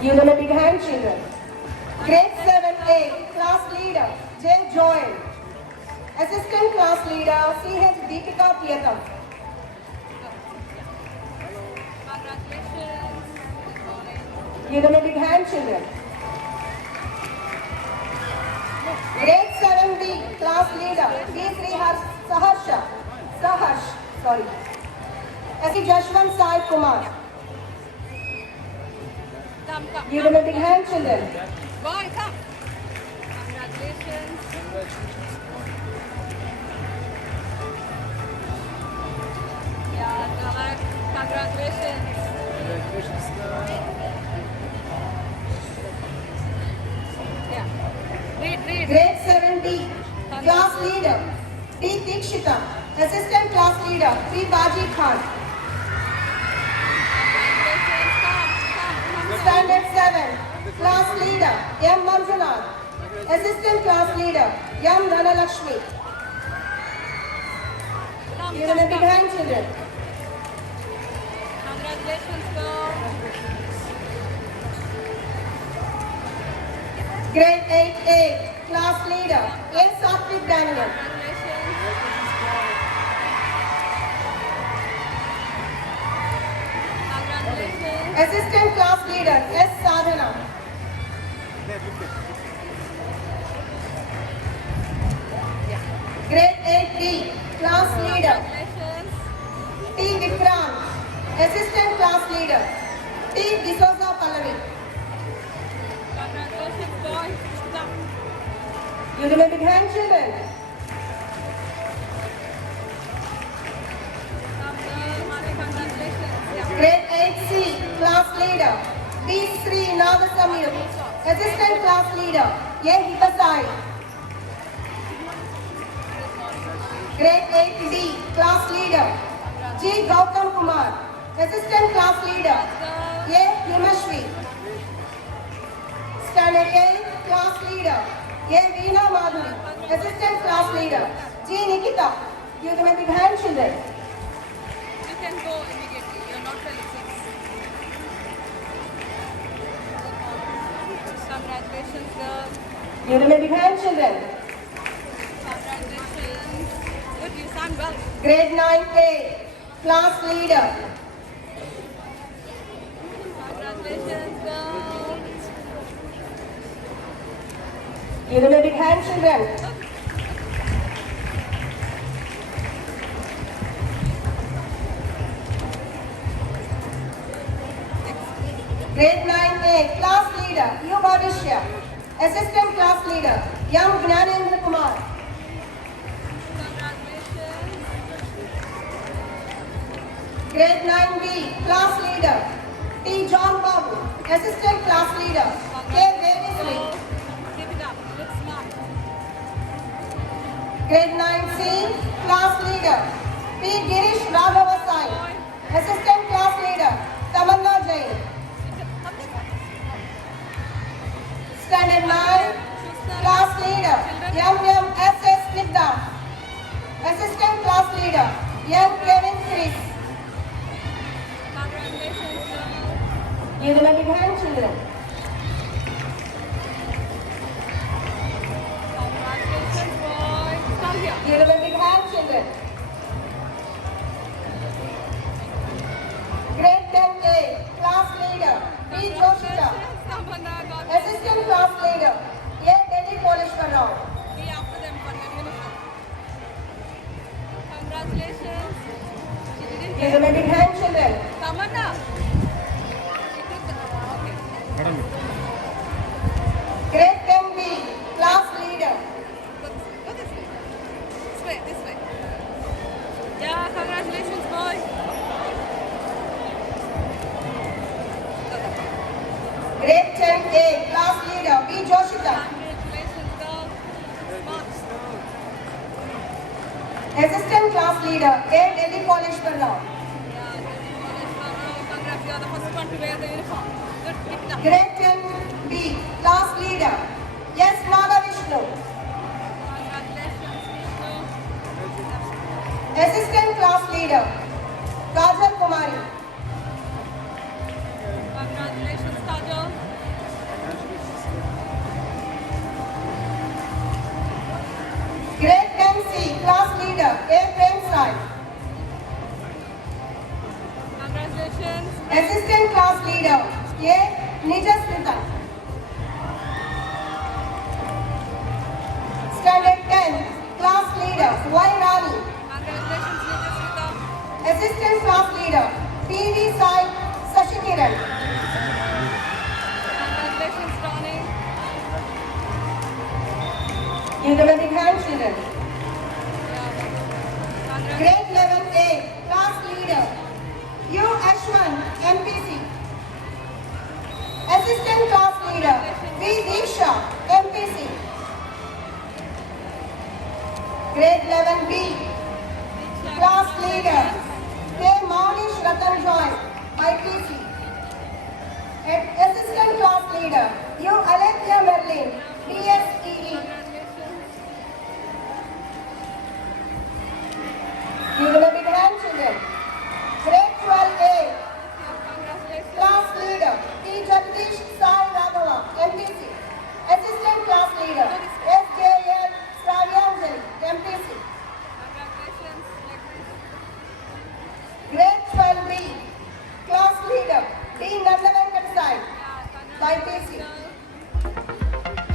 Give them a big hand, children. Grade 7A, class leader, J. Joel. Assistant class leader, C.H. Deepika Priyatam. Congratulations. Give them a big hand, children. Grade 7B, class leader, B. Saharsh, sorry. S.C. Jashwant Sai Kumar. Come. Give them a big hand, children. Boy, come. Congratulations. Yeah, Tilak. Congratulations. Yeah. Read. Grade 7D, class leader, D. Dikshita. Assistant class leader, P. Baji Khan. Congratulations. Come. Standard 7, class leader, M. Manjunath. Assistant class leader, M. Dhanalakshmi. Give them a big hand, children. Congratulations, girl. Grade 8A, class leader, A. Satvik Daniel. Congratulations. Assistant class leader, S. Sadhana. Grade 8D, class leader, Congratulations. T. Vikrant. Assistant class leader, T. D'Souza Pallavi. Congratulations, boy. Come. Give them a big hand, children. Come, girl. Mother, congratulations. Yeah. Grade 8C, class leader, B. Sri Nagasamir. Assistant class leader, A. Hitasai. Grade 8D, class leader, G. Gautam Kumar. Assistant class leader, A. Himashvi. Standard 8, class leader, A. Veena Madhuri. Assistant class leader, G. Nikita. Give them a big hand, children. You can go immediately. You're not really sick. Congratulations, girl. Give them a big hand, children. Congratulations. Good, you sound well. Grade 9A, class leader, Congratulations, girl. give them a big hand, children. Grade 9A, class leader, U. Bhavishya. Assistant class leader, Young Gnanendra Kumar. Congratulations. Grade 9B, class leader, T. John Babu. Assistant class leader, K. Devisri. Keep it up. Look smart. Grade 9C, class leader, P. Girish Raghava Sai. Assistant class leader, Tamanna Jain. Standard 9, class leader, M.M.S.S. Nidda. Assistant class leader, M. Kevin Chris. Congratulations, Give them a big hand, children. Congratulations, boys. Come here. Give them a big hand, children. Grade 10A, class leader, B. Joshita. Tamanna, God. Assistant class leader, A. Delhi Polishwar Rao. Be after them for your uniform. Congratulations. She didn't Give them a big hand, children. Tamanna. She took the. Okay. Madam Grade 10B, class leader, Go this way. This way. This way. Yeah, congratulations, boy. Grade 10A, class leader, B. Joshita. Congratulations, girl. March. Assistant class leader, A. Delhi Polishwar Rao. Congrats, you are the first one to wear the uniform. Good, keep it up. Grade 10B, class leader, S. Nagavishnu. Congratulations, Vishnu. Assistant class leader, Kajal Kumari. Congratulations, Kajal. Grade 10C, class leader, A. Prem Sai. Congratulations. Assistant class leader, A. Nijasmita. Standard 10, class leader, Y. Rani. Congratulations, Nijasrita. Assistant class leader, P.V. Sai Sashikiran. Congratulations, Ronnie. Give them a big hand, children. Congratulations. Grade 11A, class leader, U. Ashwan, MPC. Assistant class leader, V. Deeksha, MPC. Grade 11B, class leader, K. Maulish Ratan Joy, IPC. Assistant class leader, U. Alethea Merlin, DSEE. Give them a big hand, children. Grade 12A, Congratulations. class leader, T. Jagdish Sai Raghava, MPC. Assistant class leader, SJL Sravyanjali, MPC. Congratulations. Grade 12B, class leader, D. Nandavenkat Sai, IPC.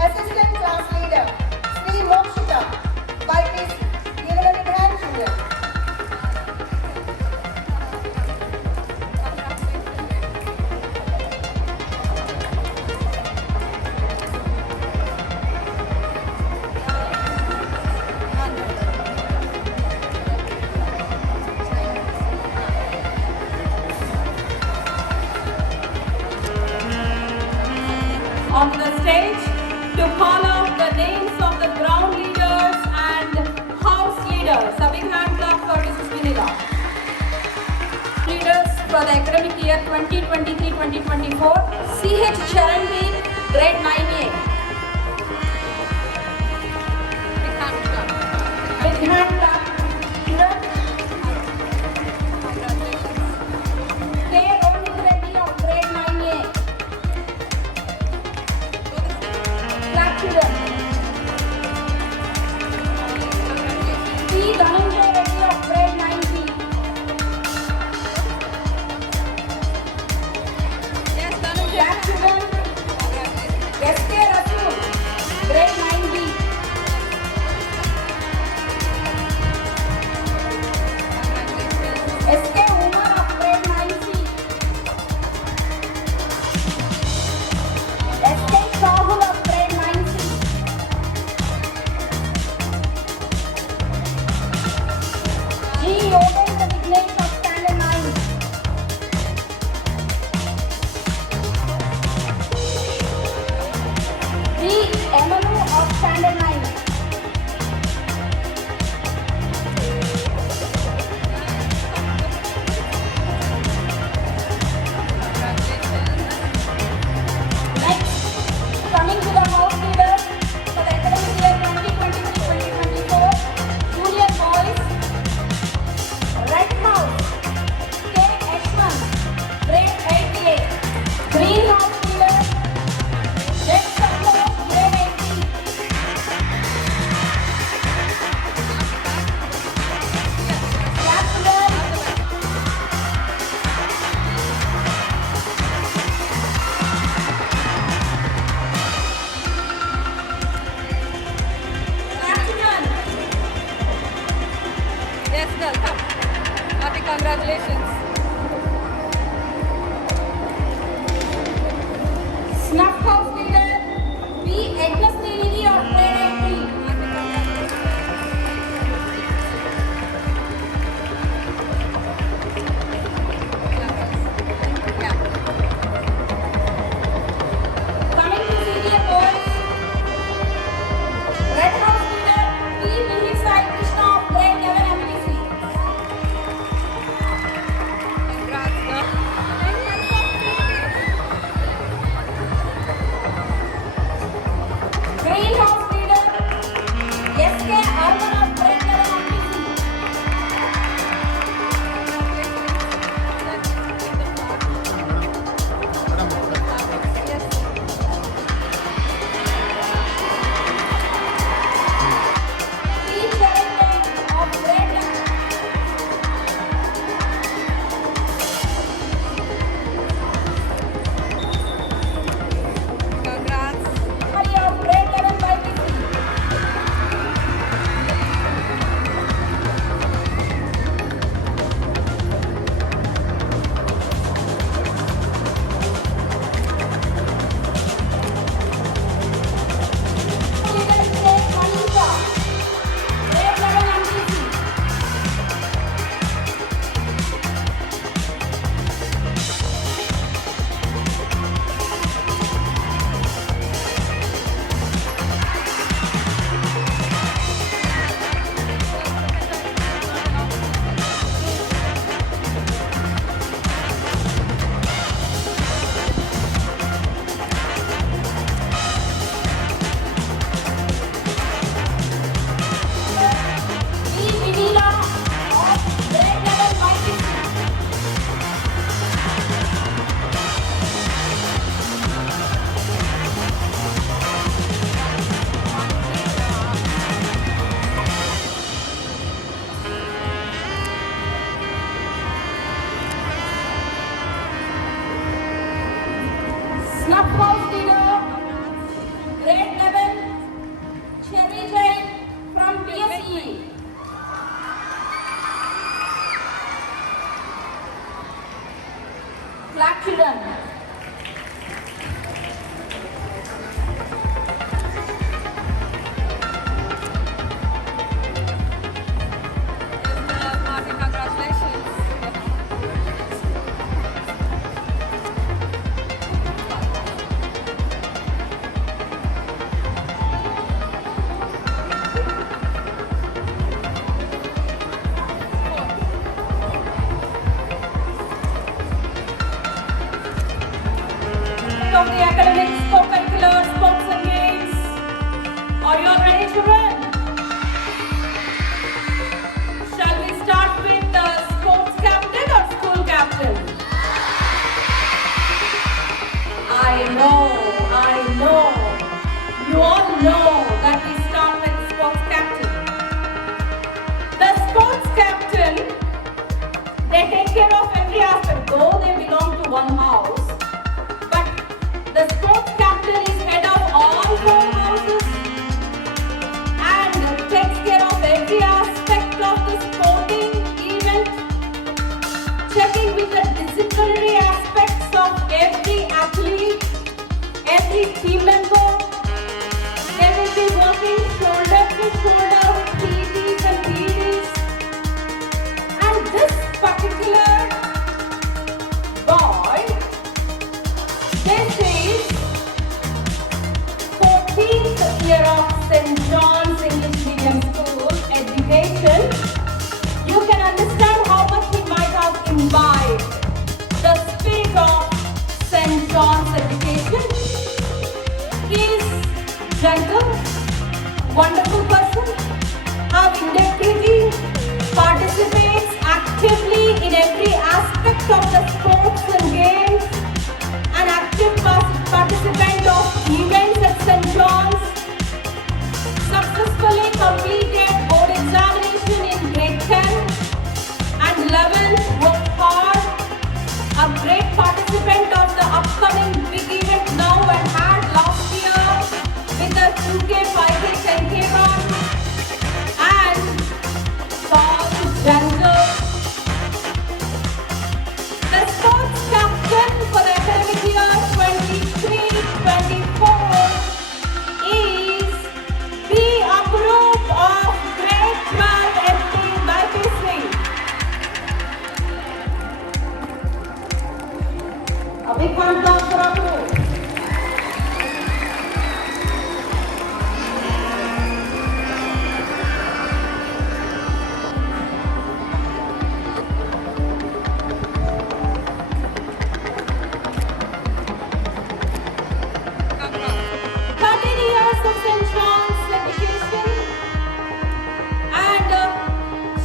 Assistant class leader, Sri Mokshita, IPC. Give them a big hand, children. On the stage to call out the names of the ground leaders and house leaders. A big hand clap for Mrs. Vinila. Leaders for the academic year 2023-2024. CH Charanveer, grade 9A. Big hand clap. Big hand clap. Children. Congratulations. K. Rohit Reddy of grade 9A. Go this way. Clap, children. Congratulations. P. Dhananjay Reddy of grade 9B. Yes, Dhananjay. Clap, children. Congratulations. S.K. Rasool, grade 9B. Congratulations. S.K. Umar of grade 9C. S.K. Shahul of grade 9C. G. Yogendra Vignesh of standard 9. B. Emanu of standard 9. Next, coming to the house leaders for the academic year 2023-2024, junior boys, Happy congratulations. Snuff House leader B. Agnes Nidhi of grade 8B. Coming to senior boys, Red House leader P. Mihir Sai Krishna of grade 11 MPC. Green House leader S.K. Arman of grade 11 MPC. P. Chavante of grade 11. Congrats. Maria of grade 11 by PC. Leader K. Manisha, grade 11 MPC. B. Vinila of grade 11 by PC. Snuff House leader, grade 11, Cherry Jain from BSE. Black children. Happy congratulations. Of the academics, co-curricular, sports and games. Are you all ready to run? Shall we start with the sports captain or school captain? I know. You all know that we start with sports captain. The sports captain, they take care of every aspect, though they belong to one house. But the sports captain is head of all four houses and takes care of every aspect of the sporting event, checking with the disciplinary aspects of every athlete, every team member. They will be working shoulder to shoulder with PTs and PDs. And this particular boy, this is 14th year of St. John's English Medium School education. You can understand how much he might have imbibed the spirit of St. John's education. He is gentle, wonderful person, have integrity, participates actively in every aspect of the sports and games, an active participant of events at St. John's, successfully completed board examination in grade 10 and 11, worked hard, a great participant of the upcoming big event now and had last year with the 2K, 5K, 10K run, and big hand clap for Anu.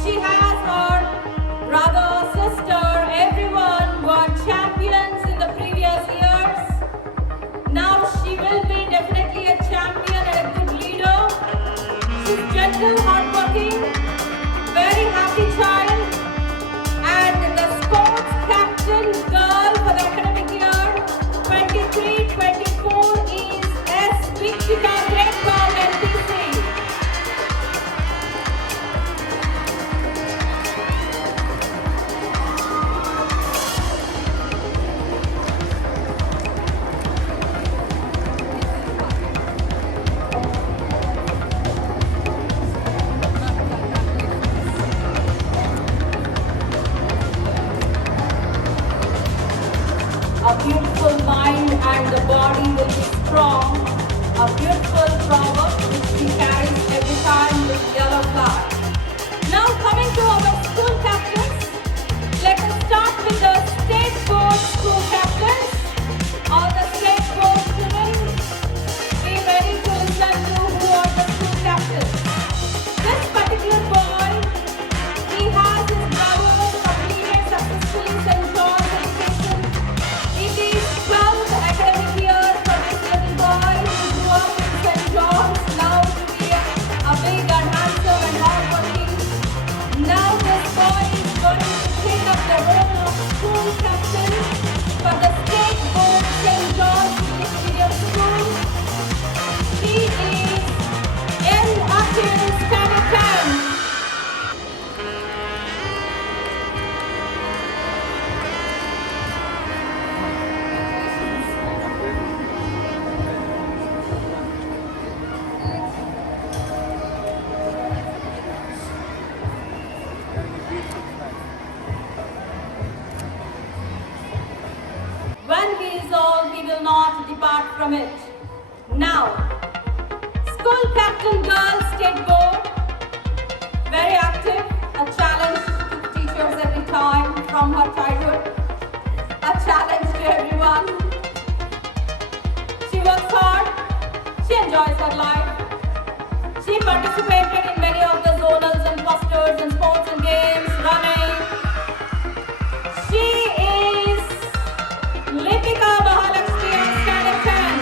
She has her brother, sister, everyone were champions in the previous years. Now she will be definitely a champion and a good leader. She's gentle, hardworking, very happy child. And the sports captain girl for the academic year 23-24 is S. Vikshika, Great Girl NPC. A beautiful mind and the body will be strong. A beautiful proverb which she carries every time with yellow flag. Now coming to our school captains. Let us start with the state board school captains. All the state board children, be ready to listen to who are the school captains. This particular boy, he has his brother completed successfully St. John's education. It is 12th academic year for this little boy who grew up in St. John's, now to be a big and handsome and hardworking. Now this boy is going to take up the role of school captain for the state board St. John's English Medium School. He is N. Akhil, Standard 10. When he is old, he will not depart from it. Now, school captain girl state board, very active, a challenge to teachers every time from her childhood, a challenge to everyone. She works hard, she enjoys her life. She participated in many of the zonals and clusters and sports and games, running. She is Lipika Mahalakshmi of Standard 10.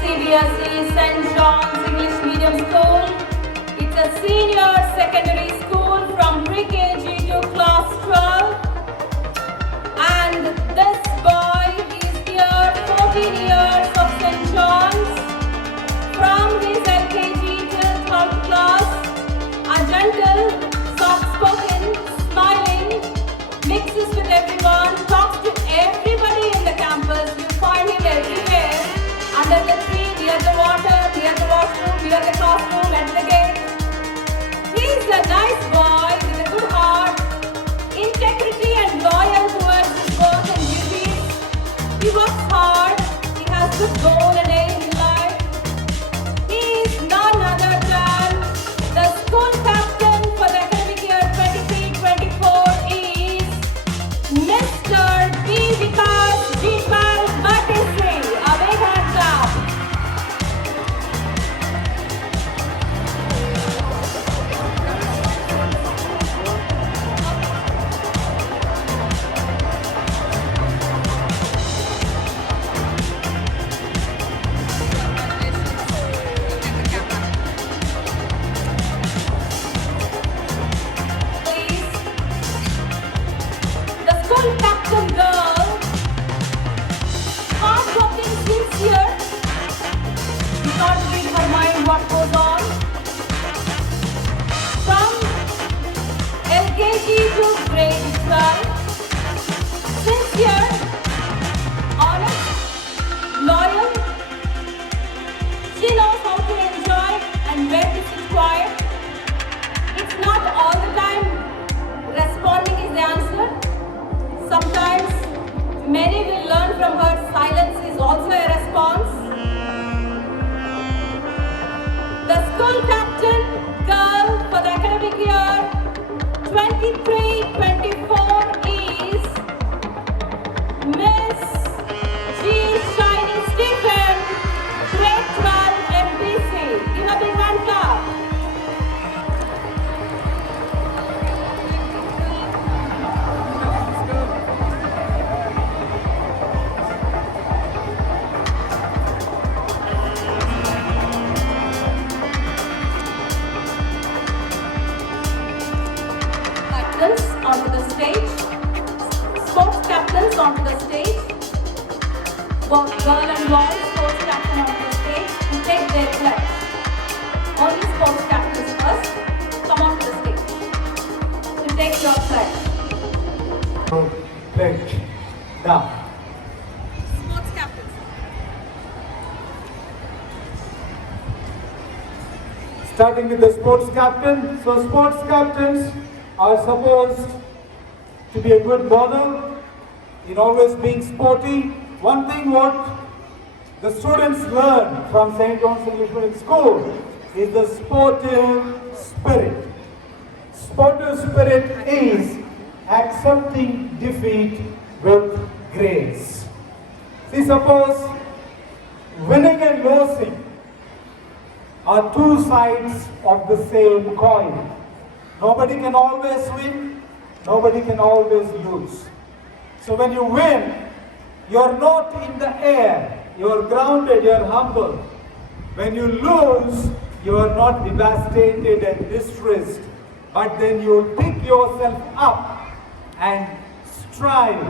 CBSE St. John's English Medium School. It's a senior secondary school from pre-KG to class 12. And this boy is here 14 years of St. John's. From his LKG till 12th class, a gentle, soft-spoken, smiling, mixes with everyone, talks to everybody in the campus. You find him everywhere, under the tree, near the water, near the washroom, near the classroom, at the gate. He's a nice boy with a good heart, integrity and loyal towards his work and duties. He works hard, he has good goal and aim in life. He is none other than the school captain for the academic year 23-24 is Mr. B. Vikas Jeetpal Bhattesri. A big hand clap. 23-24 is Miss G. Shiny Stephen, Grade 12 MPC. Give a big hand clap. Captains onto the stage. Sports captains onto the stage. Both girl and boy sports captain onto the stage to take their pledge. Only sports captains first. Come onto the stage to take your pledge. Pledge. Now. Sports captains. Starting with the sports captain. So sports captains are supposed to be a good model in always being sporty. One thing what the students learn from St. John's English Medium School is the sportive spirit. Sportive spirit is accepting defeat with grace. See, suppose winning and losing are two sides of the same coin. Nobody can always win, nobody can always lose. So when you win, you're not in the air, you're grounded, you're humble. When you lose, you're not devastated and distressed, but then you pick yourself up and strive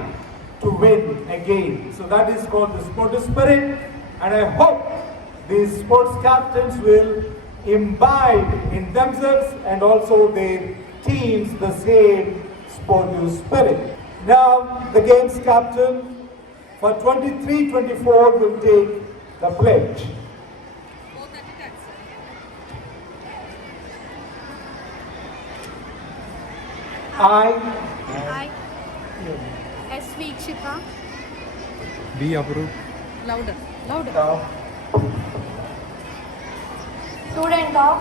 to win again. So that is called the sportive spirit, and I hope these sports captains will imbibe in themselves and also their teams the same sportive spirit. Now the game's captain for 23-24 will take the pledge. I S. Vikshita, B approved. Louder. now student of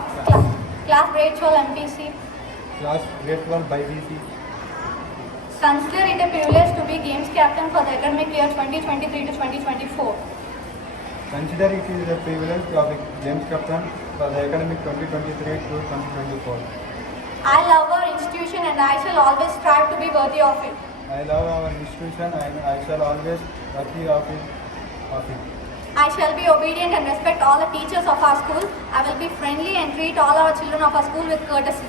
class grade 12 MPC, Class grade 12 by BC. consider it a privilege to be games captain for the academic year 2023 to 2024. Consider it is a privilege to be James captain for the academic 2023 to 2024. I love our institution and I shall always strive to be worthy of it. I love our institution and I shall always worthy of it. I shall be obedient and respect all the teachers of our school. I will be friendly and treat all our children of our school with courtesy.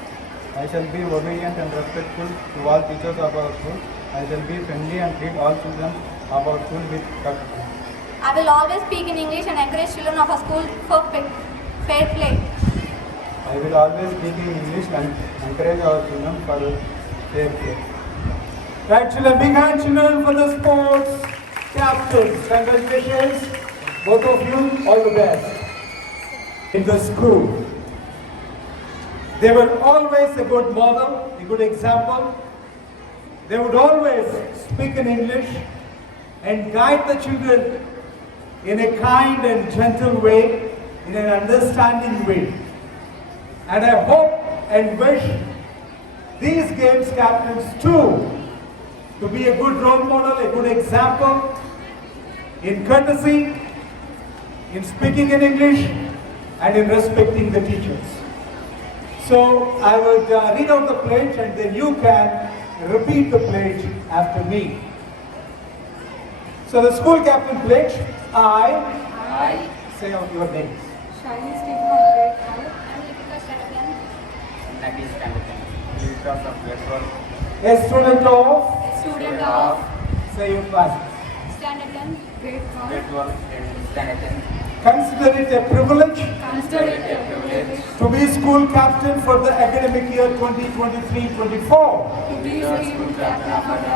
I shall be obedient and respectful to all teachers of our school. I shall be friendly and treat all children of our school with courtesy. I will always speak in English and encourage children of our school for fair play. I will always speak in English and encourage our children for fair play. right, children, big hand children for the sports captains. Congratulations, both of you, all the best. In the school, they were always a good model, a good example. They would always speak in English and guide the children in a kind and gentle way, in an understanding way. And I hope and wish these games captains too to be a good role model, a good example in courtesy, in speaking in English, and in respecting the teachers. So I will read out the pledge and then you can repeat the pledge after me. So the school captain pledge, I say out your names. Shiny Stephen of grade 5. And Lipika Shanagan. A student of, Student of say your class. Standard 10, grade 12. Consider it a privilege Consider it a privilege to be school captain for the academic year 2023-24. to be school captain for the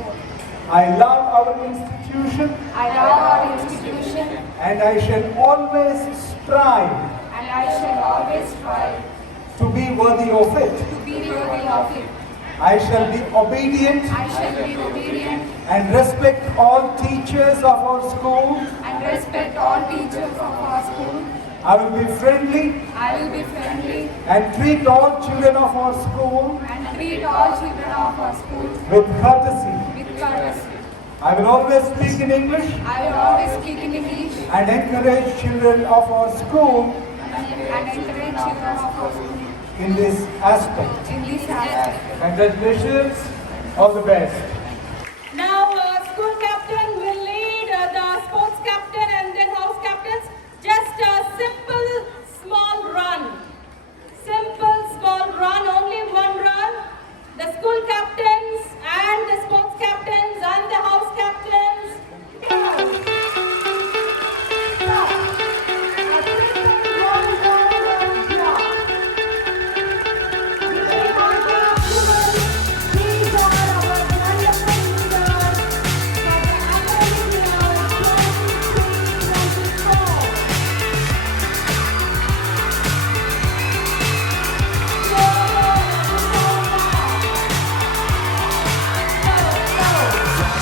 22-23-24. I love our institution I love our institution and I shall always strive and I shall always strive to be worthy of it. to be worthy of it. I shall be obedient I shall be obedient and respect all teachers of our school. and respect all teachers of our school. I will be friendly I will be friendly and treat all children of our school and treat all children of our school with courtesy. with courtesy. I will always speak in English I will always speak in English and encourage children of our school and encourage children of our school in this aspect. in this aspect. Congratulations, all the best. Now, school captain will lead the sports captain and then house captains. Just a simple, small run. Simple, small run, only one run. The school captains and the sports captains and the house captains.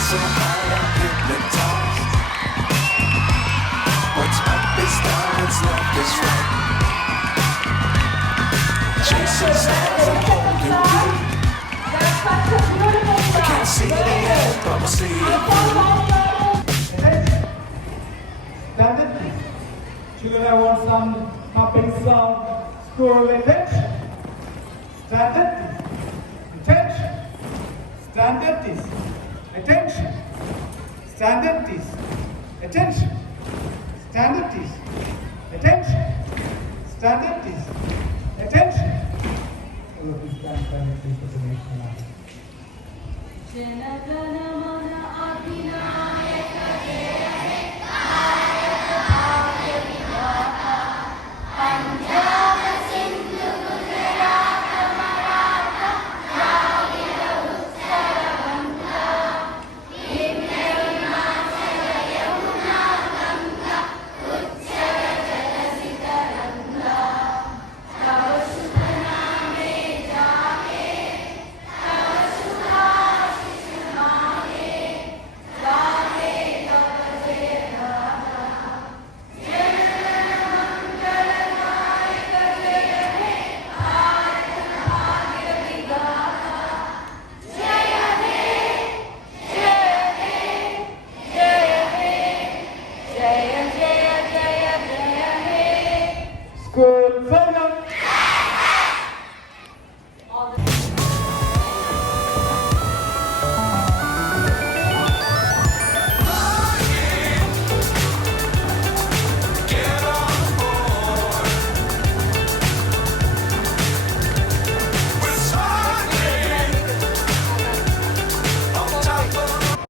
So high I'm hypnotized. What's up is down, what's left is right. Chasing stars and holding you. I can't see the end, but we'll see it through. Stand it. Children, I want some hopping sound. School attention. Stand it. Attention. Stand it. Attention. Stand at this. Attention. Stand at this. Attention. Stand at this. Attention. All of you stand silently for the national anthem. Jana Gana Mana Adinam.